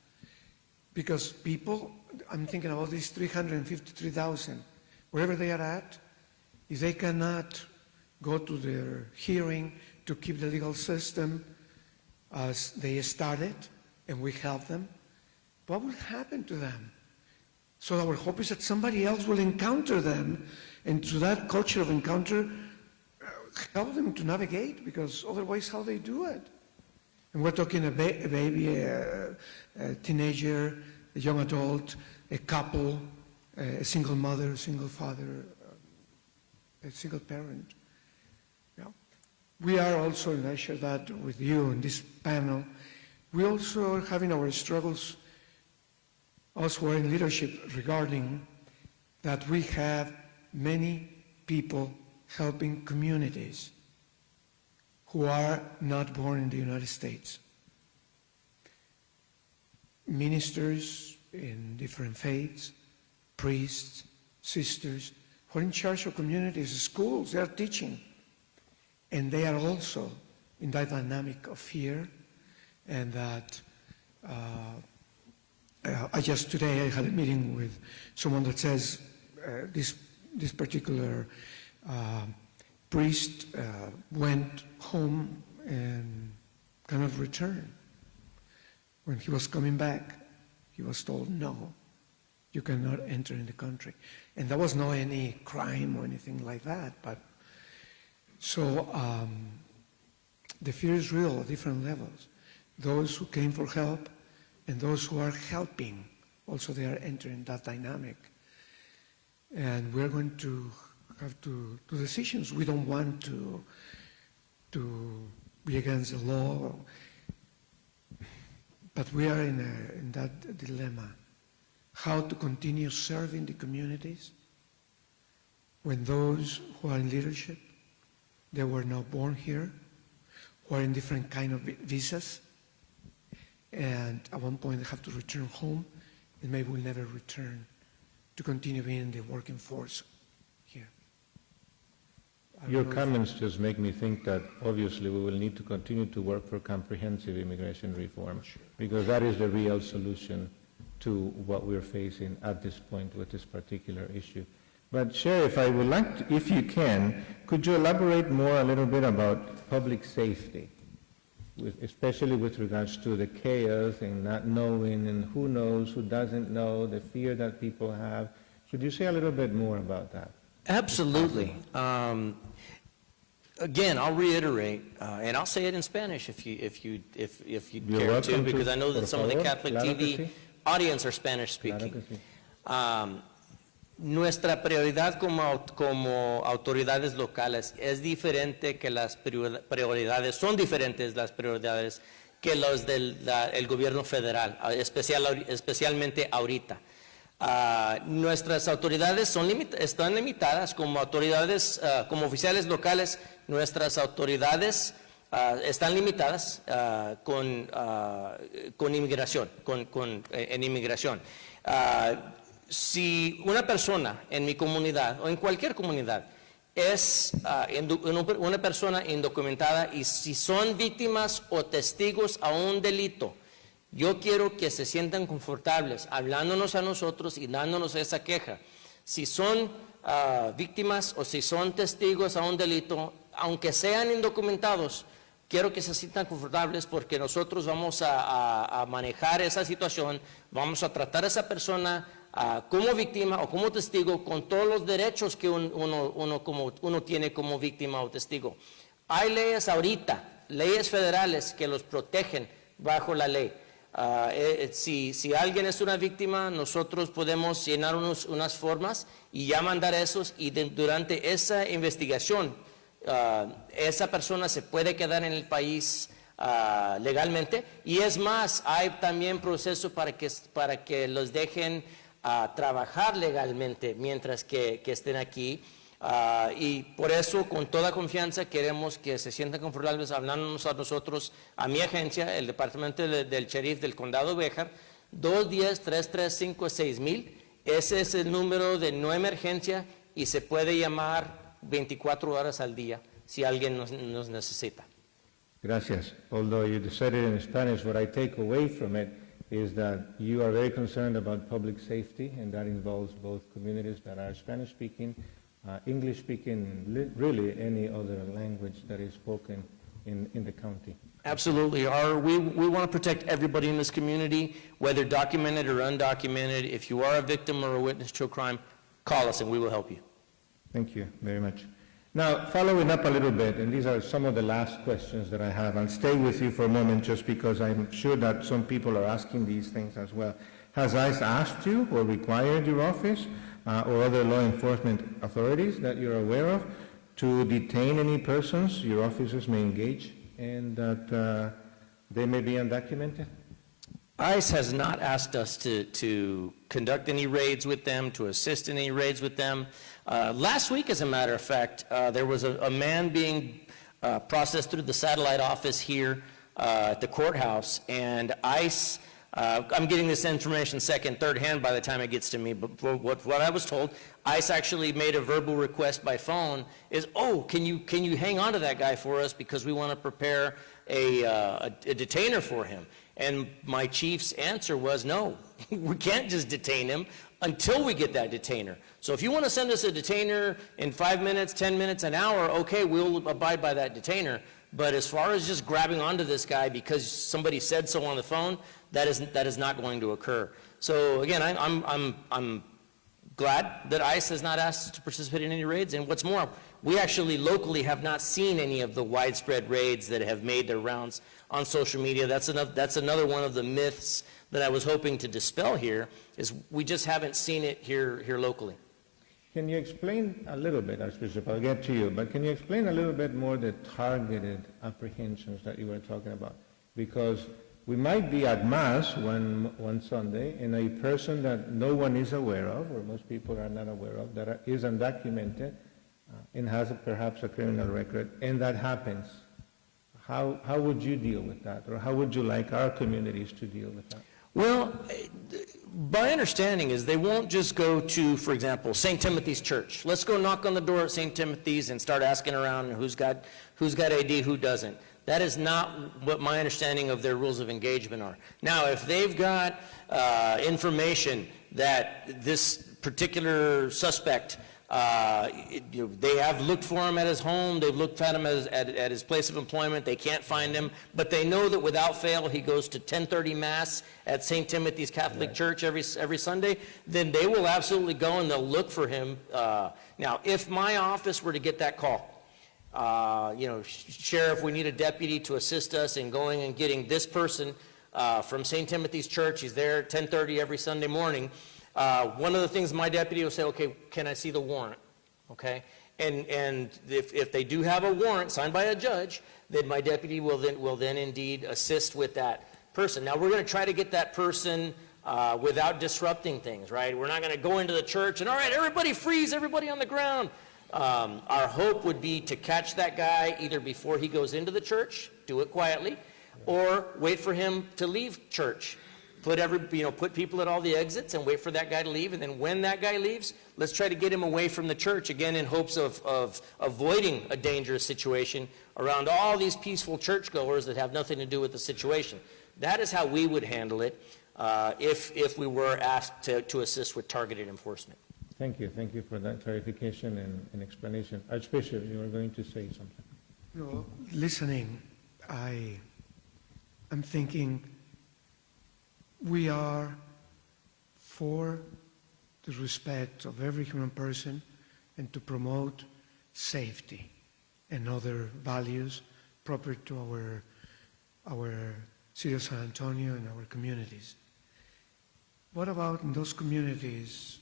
Because people, I'm thinking about these 353,000, wherever they are at, if they cannot go to their hearing to keep the legal system as they started, and we help them, what will happen to them? So our hope is that somebody else will encounter them, and through that culture of encounter, help them to navigate, because otherwise how they do it? And we're talking a baby, a teenager, a young adult, a couple, a single mother, a single father, a single parent. Yeah. We are also, and I share that with you in this panel, we also are having our struggles, us who are in leadership, regarding that we have many people helping communities who are not born in the United States. Ministers in different faiths, priests, sisters, who are in charge of communities, schools, they are teaching. And they are also in that dynamic of fear, and that today I had a meeting with someone that says this particular priest went home and cannot return. When he was coming back, he was told, no, you cannot enter in the country. And there was no any crime or anything like that, but so the fear is real at different levels. Those who came for help and those who are helping, also they are entering that dynamic. And we're going to have to do decisions. We don't want to be against the law, but we are in that dilemma. How to continue serving the communities when those who are in leadership, they were not born here, who are in different kind of visas, and at one point they have to return home, and maybe will never return to continue being in the working force here. Your comments just make me think that obviously we will need to continue to work for comprehensive immigration reform, because that is the real solution to what we're facing at this point with this particular issue. But Sheriff, I would like to, if you can, could you elaborate more a little bit about public safety, especially with regards to the chaos and not knowing and who knows, who doesn't know, the fear that people have. Could you say a little bit more about that? Absolutely. Again, I'll reiterate, and I'll say it in Spanish if you You're care to, welcome because I know that por some of the favor. Catholic Claro que TV sí. audience are Spanish speaking. Claro que sí. Nuestra prioridad como autoridades locales es diferente que las prioridades, son diferentes las prioridades que los del el gobierno federal, especialmente ahorita. Nuestras autoridades están limitadas como autoridades, como oficiales locales. Nuestras autoridades están limitadas con inmigración, en inmigración. Si una persona en mi comunidad o en cualquier comunidad es una persona indocumentada y si son víctimas o testigos a un delito, yo quiero que se sientan confortables hablándonos a nosotros y dándonos esa queja. Si son víctimas o si son testigos a un delito, aunque sean indocumentados, quiero que se sientan confortables porque nosotros vamos a manejar esa situación, vamos a tratar a esa persona como víctima o como testigo con todos los derechos que uno tiene como víctima o testigo. Hay leyes ahorita, leyes federales que los protegen bajo la ley. Si alguien es una víctima, nosotros podemos llenar unas formas y ya mandar esos, y durante esa investigación esa persona se puede quedar en el país legalmente, y es más, hay también proceso para que los dejen trabajar legalmente mientras que estén aquí. Y por eso, con toda confianza, queremos que se sientan confortables hablándonos a nosotros, a mi agencia, el Departamento del Sheriff del Condado Béjar, 210-335-6000. Ese es el número de no emergencia y se puede llamar 24 horas al día si alguien nos necesita. Gracias. Although you said it in Spanish, what I take away from it is that you are very concerned about public safety, and that involves both communities that are Spanish-speaking, English-speaking, and really any other language that is spoken in the county. Absolutely. We want to protect everybody in this community, whether documented or undocumented. If you are a victim or a witness to a crime, call us and we will help you. Thank you very much. Now, following up a little bit, and these are some of the last questions that I have. I'll stay with you for a moment just because I'm sure that some people are asking these things as well. Has ICE asked you or required your office or other law enforcement authorities that you're aware of to detain any persons your officers may engage and that they may be undocumented? ICE has not asked us to conduct any raids with them, to assist in any raids with them. Last week, as a matter of fact, there was a man being processed through the satellite office here at the courthouse, and ICE, I'm getting this information second, third hand by the time it gets to me, but what I was told, ICE actually made a verbal request by phone is, oh, can you hang on to that guy for us because we want to prepare a detainer for him. And my chief's answer was, no, we can't just detain him until we get that detainer. So if you want to send us a detainer in 5 minutes, 10 minutes, an hour, okay, we'll abide by that detainer. But as far as just grabbing onto this guy because somebody said so on the phone, that is not going to occur. So again, I'm glad that ICE has not asked us to participate in any raids. And what's more, we actually locally have not seen any of the widespread raids that have made their rounds on social media. That's another one of the myths that I was hoping to dispel here, is we just haven't seen it here locally. Can you explain a little bit, Archbishop, I'll get to you, but can you explain a little bit more the targeted apprehensions that you were talking about? Because we might be at Mass one Sunday, and a person that no one is aware of, or most people are not aware of, that is undocumented and has perhaps a criminal record, and that happens. How would you deal with that, or how would you like our communities to deal with that? Well, my understanding is they won't just go to, for example, St. Timothy's Church. Let's go knock on the door at St. Timothy's and start asking around who's got ID, who doesn't. That is not what my understanding of their rules of engagement are. Now, if they've got information that this particular suspect, they have looked for him at his home, they've looked at him at his place of employment, they can't find him, but they know that without fail he goes to 10:30 Mass at St. Timothy's Catholic Church every Sunday, then they will absolutely go and they'll look for him. Now, if my office were to get that call, Sheriff, we need a deputy to assist us in going and getting this person from St. Timothy's Church, he's there at 10:30 every Sunday morning, one of the things my deputy will say, okay, can I see the warrant? Okay? And if they do have a warrant signed by a judge, then my deputy will then indeed assist with that person. Now, we're going to try to get that person without disrupting things, right? We're not going to go into the church and, all right, everybody freeze, everybody on the ground. Our hope would be to catch that guy either before he goes into the church, do it quietly, or wait for him to leave church. Put people at all the exits and wait for that guy to leave, and then when that guy leaves, let's try to get him away from the church, again in hopes of avoiding a dangerous situation around all these peaceful churchgoers that have nothing to do with the situation. That is how we would handle it if we were asked to assist with targeted enforcement. Thank you for that clarification and explanation. Archbishop, you were going to say something. No, listening, I'm thinking we are for the respect of every human person and to promote safety and other values proper to our city of San Antonio and our communities. What about in those communities?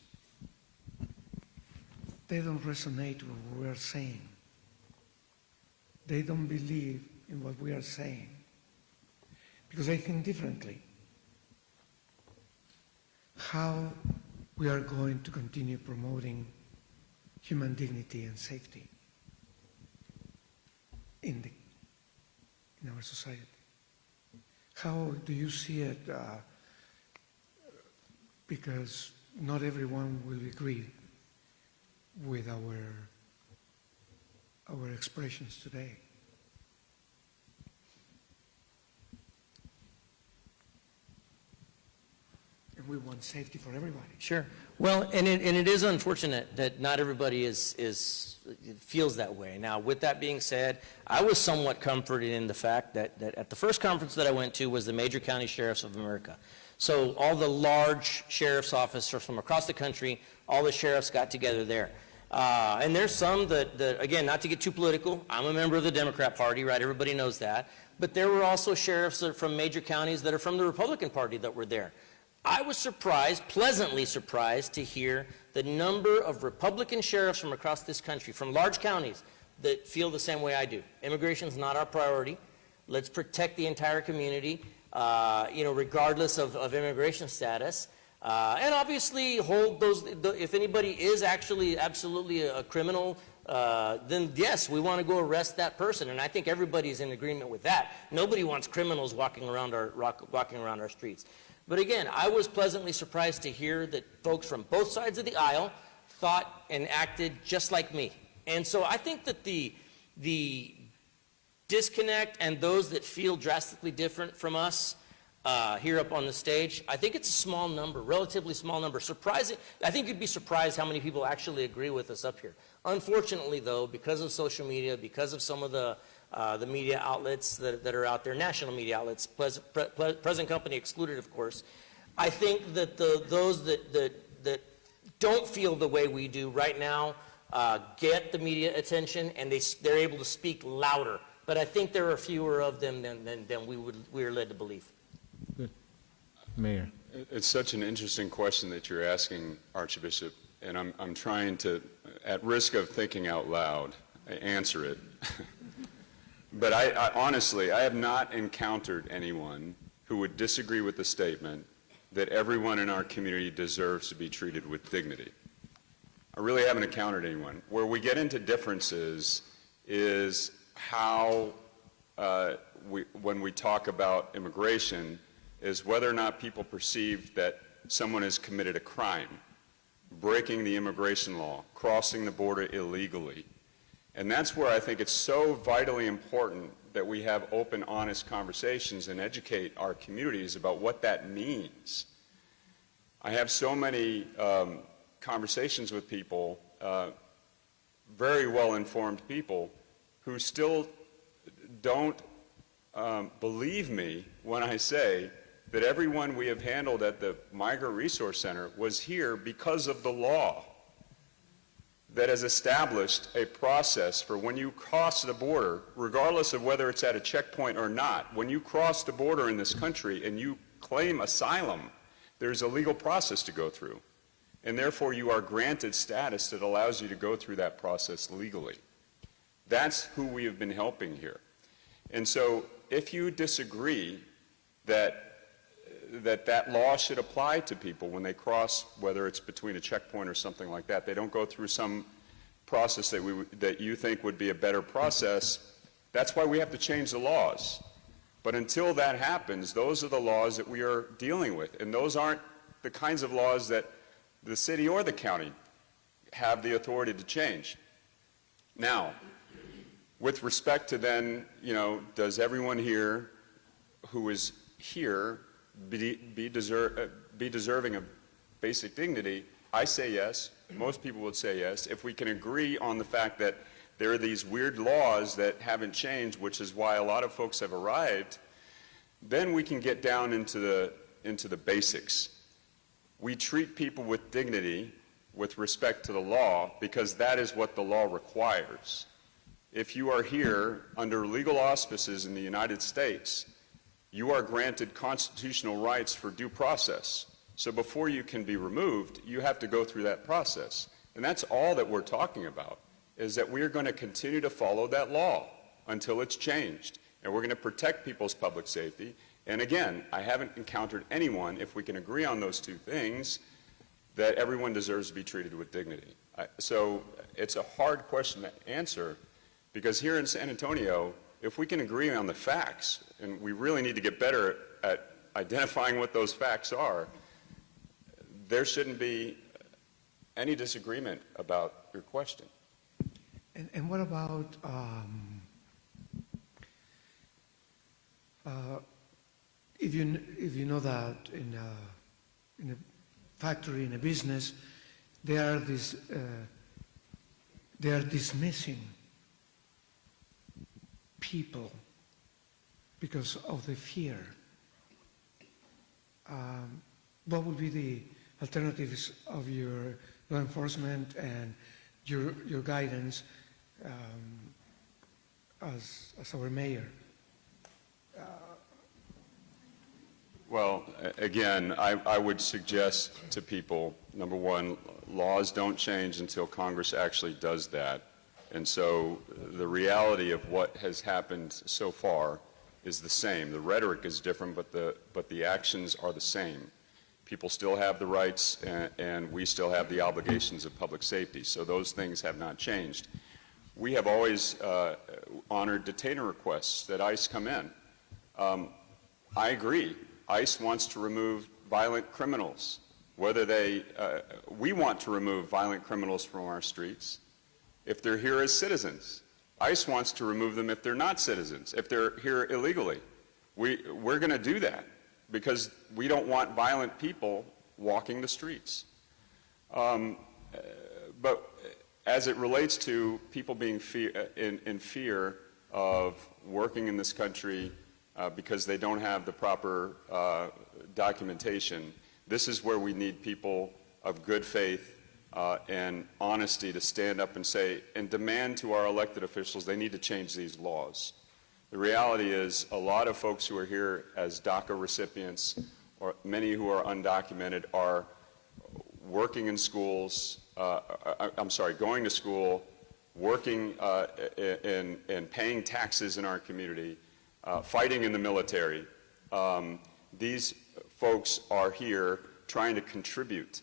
They don't resonate with what we are saying. They don't believe in what we are saying because they think differently. How we are going to continue promoting human dignity and safety in our society? How do you see it? Because not everyone will agree with our expressions today. And we want safety for everybody. Sure. Well, and it is unfortunate that not everybody feels that way. Now, with that being said, I was somewhat comforted in the fact that at the first conference that I went to was the Major County Sheriffs of America. So all the large sheriff's officers from across the country, all the sheriffs got together there. And there's some that, again, not to get too political, I'm a member of the Democrat Party, right? Everybody knows that. But there were also sheriffs that are from major counties that are from the Republican Party that were there. I was surprised, pleasantly surprised, to hear the number of Republican sheriffs from across this country, from large counties, that feel the same way I do. Immigration is not our priority. Let's protect the entire community, regardless of immigration status. And obviously hold those, if anybody is actually absolutely a criminal, then yes, we want to go arrest that person. And I think everybody's in agreement with that. Nobody wants criminals walking around our streets. But again, I was pleasantly surprised to hear that folks from both sides of the aisle thought and acted just like me. And so I think that the disconnect and those that feel drastically different from us here up on the stage, I think it's a small number, relatively small number. Surprising, I think you'd be surprised how many people actually agree with us up here. Unfortunately, though, because of social media, because of some of the media outlets that are out there, national media outlets, present company excluded, of course, I think that those that don't feel the way we do right now get the media attention, and they're able to speak louder. But I think there are fewer of them than we are led to believe. Good. Mayor. It's such an interesting question that you're asking, Archbishop, and I'm trying to, at risk of thinking out loud, answer it. But I honestly, I have not encountered anyone who would disagree with the statement that everyone in our community deserves to be treated with dignity. I really haven't encountered anyone. Where we get into differences is how, when we talk about immigration, is whether or not people perceive that someone has committed a crime, breaking the immigration law, crossing the border illegally. And that's where I think it's so vitally important that we have open, honest conversations and educate our communities about what that means. I have so many conversations with people, very well-informed people, who still don't believe me when I say that everyone we have handled at the Migrant Resource Center was here because of the law that has established a process for when you cross the border, regardless of whether it's at a checkpoint or not, when you cross the border in this country and you claim asylum, there's a legal process to go through. And therefore you are granted status that allows you to go through that process legally. That's who we have been helping here. And so if you disagree that law should apply to people when they cross, whether it's between a checkpoint or something like that, they don't go through some process that you think would be a better process, that's why we have to change the laws. But until that happens, those are the laws that we are dealing with. And those aren't the kinds of laws that the city or the county have the authority to change. Now, with respect to then, does everyone here who is here be deserving of basic dignity? I say yes. Most people would say yes. If we can agree on the fact that there are these weird laws that haven't changed, which is why a lot of folks have arrived, then we can get down into the basics. We treat people with dignity with respect to the law because that is what the law requires. If you are here under legal auspices in the United States, you are granted constitutional rights for due process. So before you can be removed, you have to go through that process. And that's all that we're talking about, is that we are going to continue to follow that law until it's changed. And we're going to protect people's public safety. And again, I haven't encountered anyone, if we can agree on those two things, that everyone deserves to be treated with dignity. So it's a hard question to answer, because here in San Antonio, if we can agree on the facts, and we really need to get better at identifying what those facts are, there shouldn't be any disagreement about your question. And what about if you know that in a factory, in a business, they are dismissing people because of the fear. What would be the alternatives of your law enforcement and your guidance as our mayor? Well, again, I would suggest to people, number one, laws don't change until Congress actually does that. And so the reality of what has happened so far is the same. The rhetoric is different, but the actions are the same. People still have the rights, and we still have the obligations of public safety. So those things have not changed. We have always honored detainer requests that ICE come in. I agree. ICE wants to remove violent criminals. Whether we want to remove violent criminals from our streets if they're here as citizens. ICE wants to remove them if they're not citizens, if they're here illegally. We're going to do that because we don't want violent people walking the streets. But as it relates to people being in fear of working in this country because they don't have the proper documentation, this is where we need people of good faith and honesty to stand up and say and demand to our elected officials they need to change these laws. The reality is a lot of folks who are here as DACA recipients, or many who are undocumented, are working in schools, going to school, working and paying taxes in our community, fighting in the military. These folks are here trying to contribute,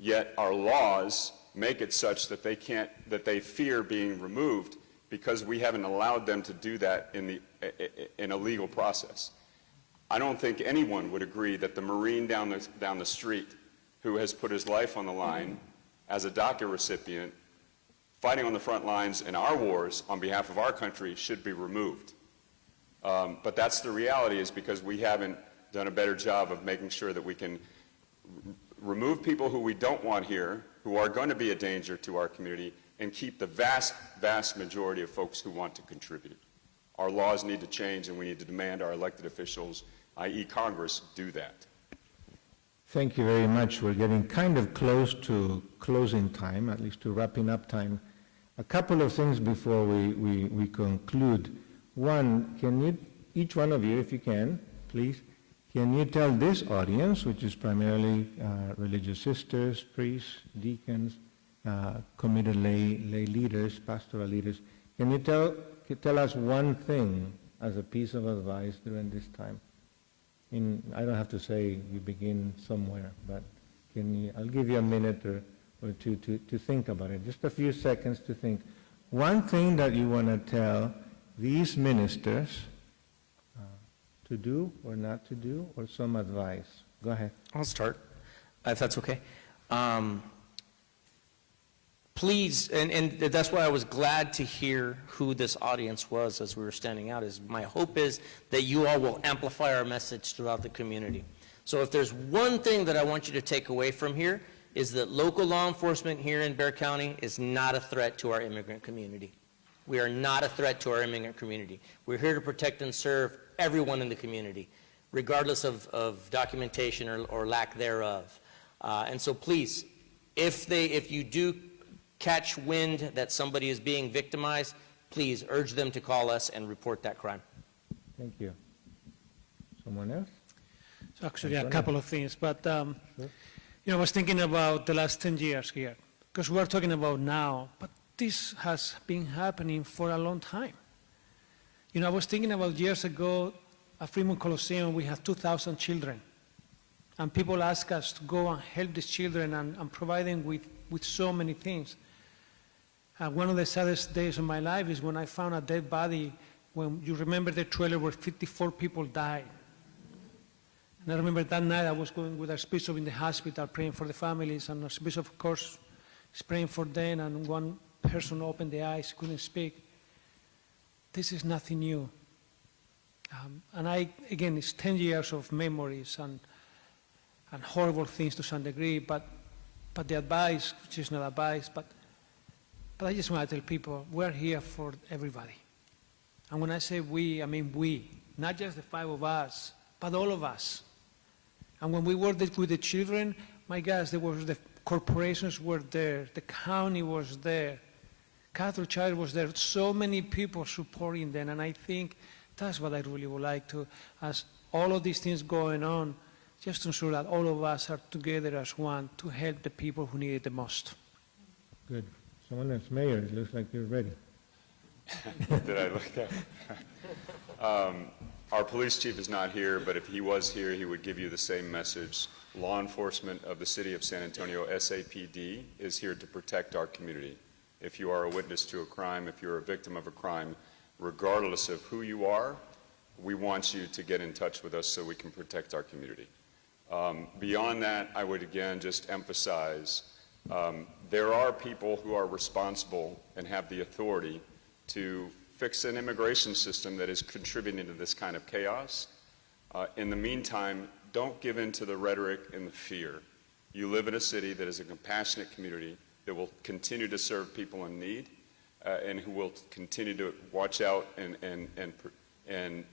yet our laws make it such that they fear being removed because we haven't allowed them to do that in a legal process. I don't think anyone would agree that the Marine down the street who has put his life on the line as a DACA recipient, fighting on the front lines in our wars on behalf of our country, should be removed. But that's the reality, is because we haven't done a better job of making sure that we can remove people who we don't want here, who are going to be a danger to our community, and keep the vast, vast majority of folks who want to contribute. Our laws need to change, and we need to demand our elected officials, i.e. Congress, do that. Thank you very much. We're getting kind of close to closing time, at least to wrapping up time. A couple of things before we conclude. One, can you, each one of you, if you can, please, can you tell this audience, which is primarily religious sisters, priests, deacons, committed lay leaders, pastoral leaders, can you tell us one thing as a piece of advice during this time? I don't have to say you begin somewhere, but I'll give you a minute or two to think about it. Just a few seconds to think. One thing that you want to tell these ministers to do or not to do, or some advice. Go ahead. I'll start, if that's okay. Please, and that's why I was glad to hear who this audience was as we were standing out, is my hope is that you all will amplify our message throughout the community. So if there's one thing that I want you to take away from here, is that local law enforcement here in Bexar County is not a threat to our immigrant community. We are not a threat to our immigrant community. We're here to protect and serve everyone in the community, regardless of documentation or lack thereof. And so please, if you do catch wind that somebody is being victimized, please urge them to call us and report that crime. Thank you. Someone else? So actually, a couple of things, but I was thinking about the last 10 years here, because we're talking about now, but this has been happening for a long time. I was thinking about years ago at Fremont Coliseum, we had 2,000 children, and people ask us to go and help these children and provide them with so many things. One of the saddest days of my life is when I found a dead body, when you remember the trailer where 54 people died. And I remember that night I was going with Archbishop in the hospital praying for the families, and Archbishop, of course, is praying for them, and one person opened the eyes, couldn't speak. This is nothing new. And again, it's 10 years of memories and horrible things to some degree, but the advice, which is not advice, but I just want to tell people, we're here for everybody. And when I say we, I mean we, not just the 5 of us, but all of us. And when we worked with the children, my gosh, the corporations were there, the county was there, Catholic Child was there, so many people supporting them, and I think that's what I really would like to, as all of these things going on, just to ensure that all of us are together as one to help the people who need it the most. Good. Someone that's mayor, it looks like you're ready. Did I look that? Our police chief is not here, but if he was here, he would give you the same message. Law enforcement of the city of San Antonio, SAPD, is here to protect our community. If you are a witness to a crime, if you're a victim of a crime, regardless of who you are, we want you to get in touch with us so we can protect our community. Beyond that, I would again just emphasize there are people who are responsible and have the authority to fix an immigration system that is contributing to this kind of chaos. In the meantime, don't give in to the rhetoric and the fear. You live in a city that is a compassionate community that will continue to serve people in need and who will continue to watch out and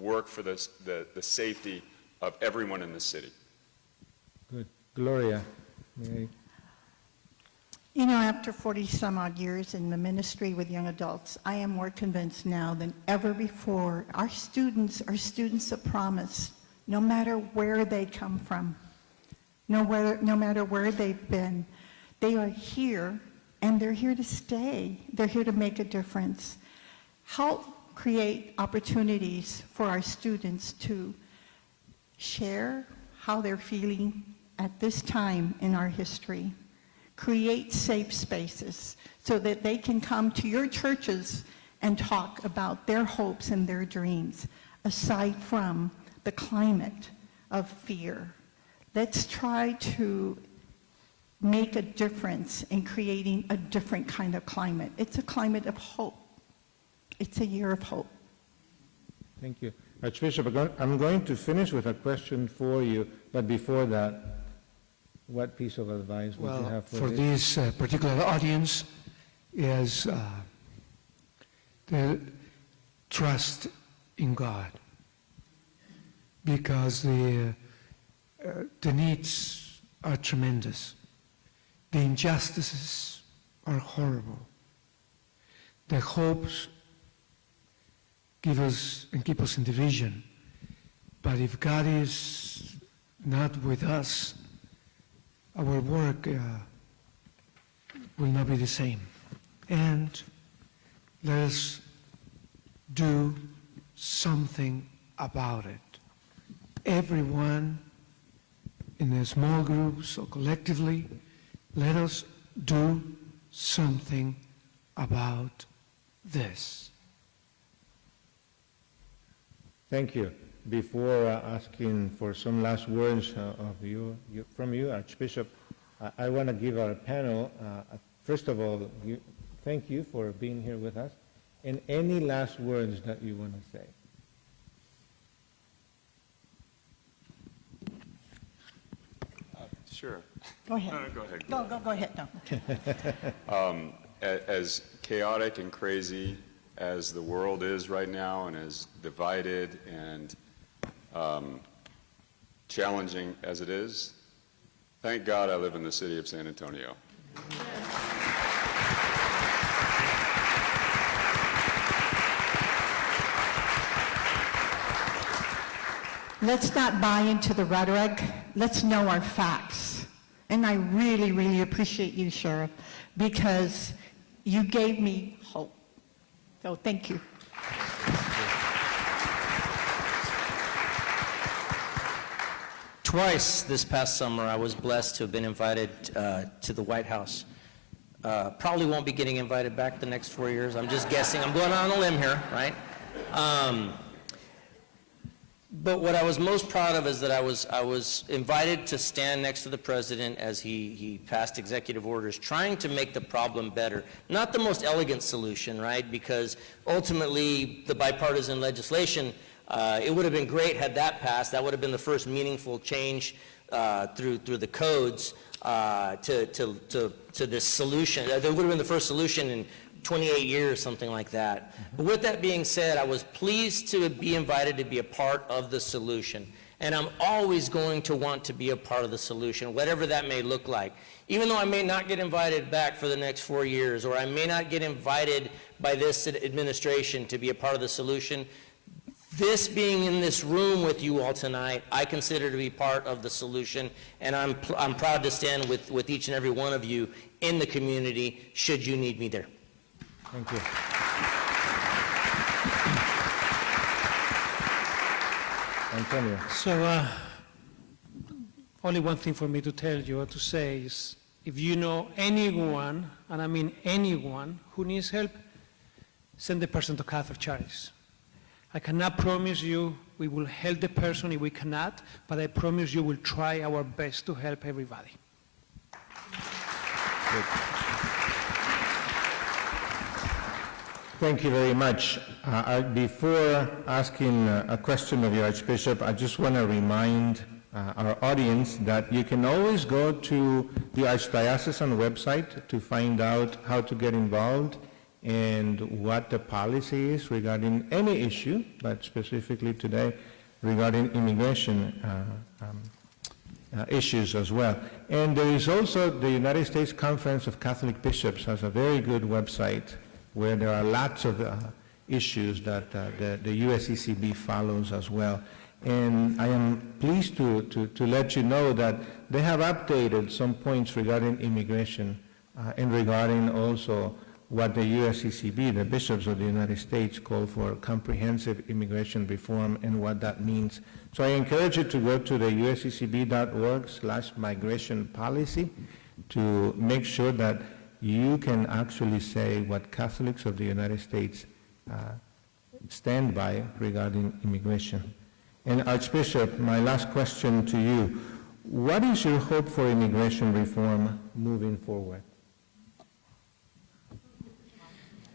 work for the safety of everyone in the city. Good. Gloria, may I? You know, after 40-some odd years in the ministry with young adults, I am more convinced now than ever before. Our students are students of promise, no matter where they come from, no matter where they've been. They are here, and they're here to stay. They're here to make a difference. Help create opportunities for our students to share how they're feeling at this time in our history. Create safe spaces so that they can come to your churches and talk about their hopes and their dreams, aside from the climate of fear. Let's try to make a difference in creating a different kind of climate. It's a climate of hope. It's a year of hope. Thank you. Archbishop, I'm going to finish with a question for you, but before that, what piece of advice would you have for this particular audience is the trust in God, because the needs are tremendous. The injustices are horrible. The hopes give us and keep us in division. But if God is not with us, our work will not be the same. And let us do something about it. Everyone in the small groups or collectively, let us do something about this. Thank you. Before asking for some last words from you, Archbishop, I want to give our panel, first of all, thank you for being here with us, and any last words that you want to say. Sure. Go ahead. Go ahead. Go ahead. No. As chaotic and crazy as the world is right now, and as divided and challenging as it is, thank God I live in the city of San Antonio. Let's not buy into the rhetoric. Let's know our facts. And I really, really appreciate you, Sheriff, because you gave me hope. So thank you. Twice this past summer, I was blessed to have been invited to the White House. Probably won't be getting invited back the next 4 years. I'm just guessing. I'm going on a limb here, right? But what I was most proud of is that I was invited to stand next to the president as he passed executive orders, trying to make the problem better. Not the most elegant solution, right? Because ultimately, the bipartisan legislation, it would have been great had that passed. That would have been the first meaningful change through the codes to this solution. That would have been the first solution in 28 years, something like that. But with that being said, I was pleased to be invited to be a part of the solution. And I'm always going to want to be a part of the solution, whatever that may look like. Even though I may not get invited back for the next 4 years, or I may not get invited by this administration to be a part of the solution, This being in this room with you all tonight, I consider to be part of the solution, and I'm proud to stand with each and every one of you in the community should you need me there. Thank you. Antonio. So, only one thing for me to tell you or to say is, if you know anyone, and I mean anyone, who needs help, send the person to Catholic Charities. I cannot promise you we will help the person if we cannot, but I promise you we'll try our best to help everybody. Thank you very much. Before asking a question of your Archbishop, I just want to remind our audience that you can always go to the Archdiocesan website to find out how to get involved and what the policy is regarding any issue, but specifically today regarding immigration issues as well. And there is also the United States Conference of Catholic Bishops has a very good website where there are lots of issues that the USCCB follows as well. And I am pleased to let you know that they have updated some points regarding immigration and regarding also what the USCCB, the bishops of the United States, call for comprehensive immigration reform and what that means. So I encourage you to go to the usccb.org/migration policy to make sure that you can actually say what Catholics of the United States stand by regarding immigration. And Archbishop, my last question to you, what is your hope for immigration reform moving forward?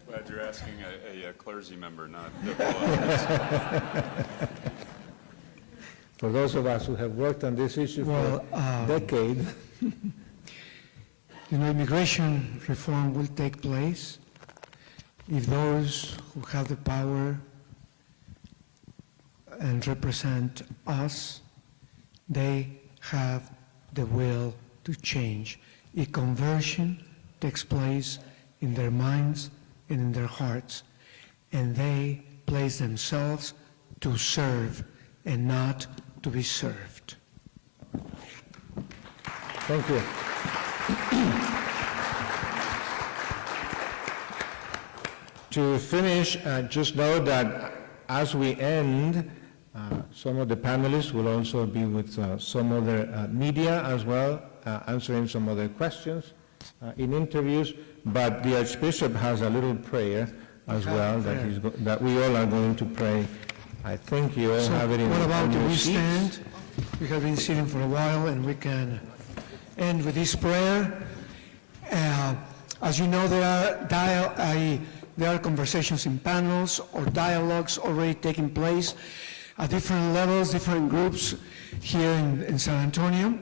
Glad you're asking a clergy member, not the For those of us who have worked on this issue for a decade. Immigration reform will take place if those who have the power and represent us, they have the will to change. A conversion takes place in their minds and in their hearts, and they place themselves to serve and not to be served. Thank you. To finish, just know that as we end, some of the panelists will also be with some other media as well, answering some other questions in interviews, but the Archbishop has a little prayer as well that we all are going to pray. I think you all have it in What about your we seats. stand? We have been sitting for a while, and we can end with this prayer. As you know, there are conversations in panels or dialogues already taking place at different levels, different groups here in San Antonio.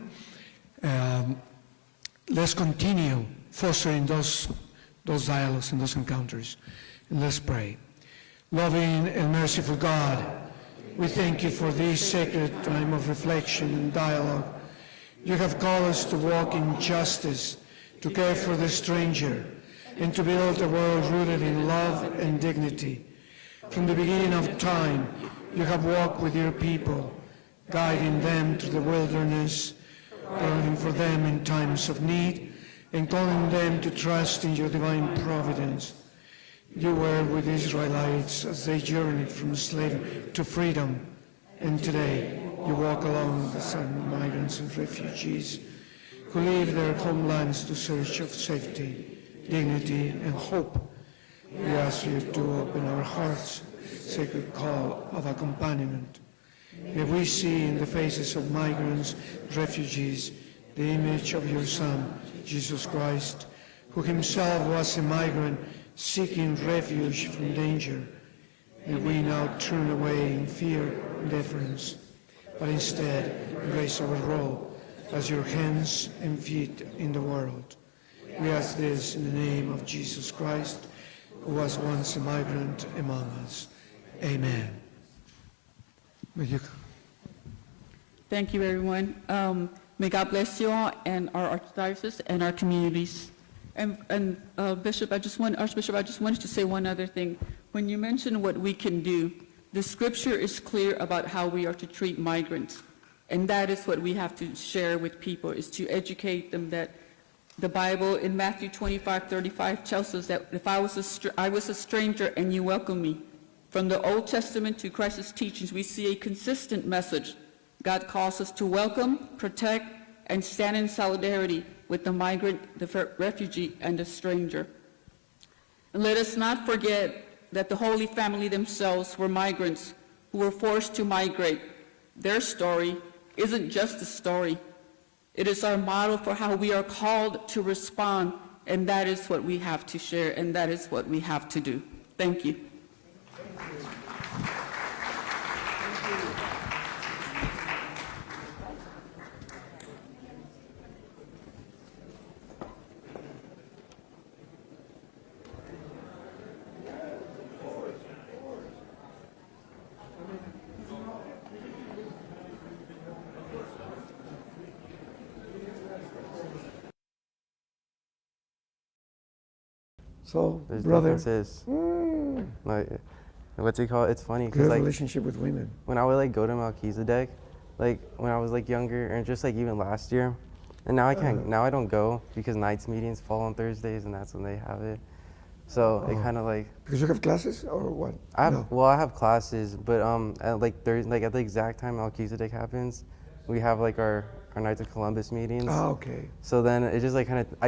Let's continue fostering those dialogues and those encounters. And let's pray. Loving and merciful God, we thank you for this sacred time of reflection and dialogue. You have called us to walk in justice, to care for the stranger, and to build a world rooted in love and dignity. From the beginning of time, you have walked with your people, guiding them through the wilderness, providing for them in times of need, and calling them to trust in your divine providence. You were with the Israelites as they journeyed from slavery to freedom, and today you walk along the some migrants and refugees who leave their homelands to search of safety, dignity, and hope. We ask you to open our hearts, sacred call of accompaniment. May we see in the faces of migrants, refugees, the image of your Son, Jesus Christ, who himself was a migrant seeking refuge from danger. May we now turn away in fear and deference, but instead embrace our role as your hands and feet in the world. We ask this in the name of Jesus Christ, who was once a migrant among us. Amen. May you... Thank you, everyone. May God bless you all and our archdiocese and our communities. And Archbishop, I just wanted to say one other thing. When you mentioned what we can do, The scripture is clear about how we are to treat migrants. And that is what we have to share with people, is to educate them that the Bible in Matthew 25:35 tells us that if I was a stranger and you welcome me. From the Old Testament to Christ's teachings, we see a consistent message. God calls us to welcome, protect, and stand in solidarity with the migrant, the refugee, and the stranger. And let us not forget that the Holy Family themselves were migrants who were forced to migrate. Their story isn't just a story. It is our model for how we are called to respond, and that is what we have to share, and that is what we have to do. Thank you. So, There's brother, differences. Like, what's it called? It's funny good because like relationship with women. when I would like go to Melchizedek, like when I was like younger, and just like even last year, and now I can't. Now I don't go because Knights meetings fall on Thursdays, and that's when they have it. So it kind of like Because you have classes or what? I have No. well I have classes, but at like Thursday, like at the exact time Melchizedek happens, we have like our Knights of Columbus meetings. Ah, okay. So then it just like kind of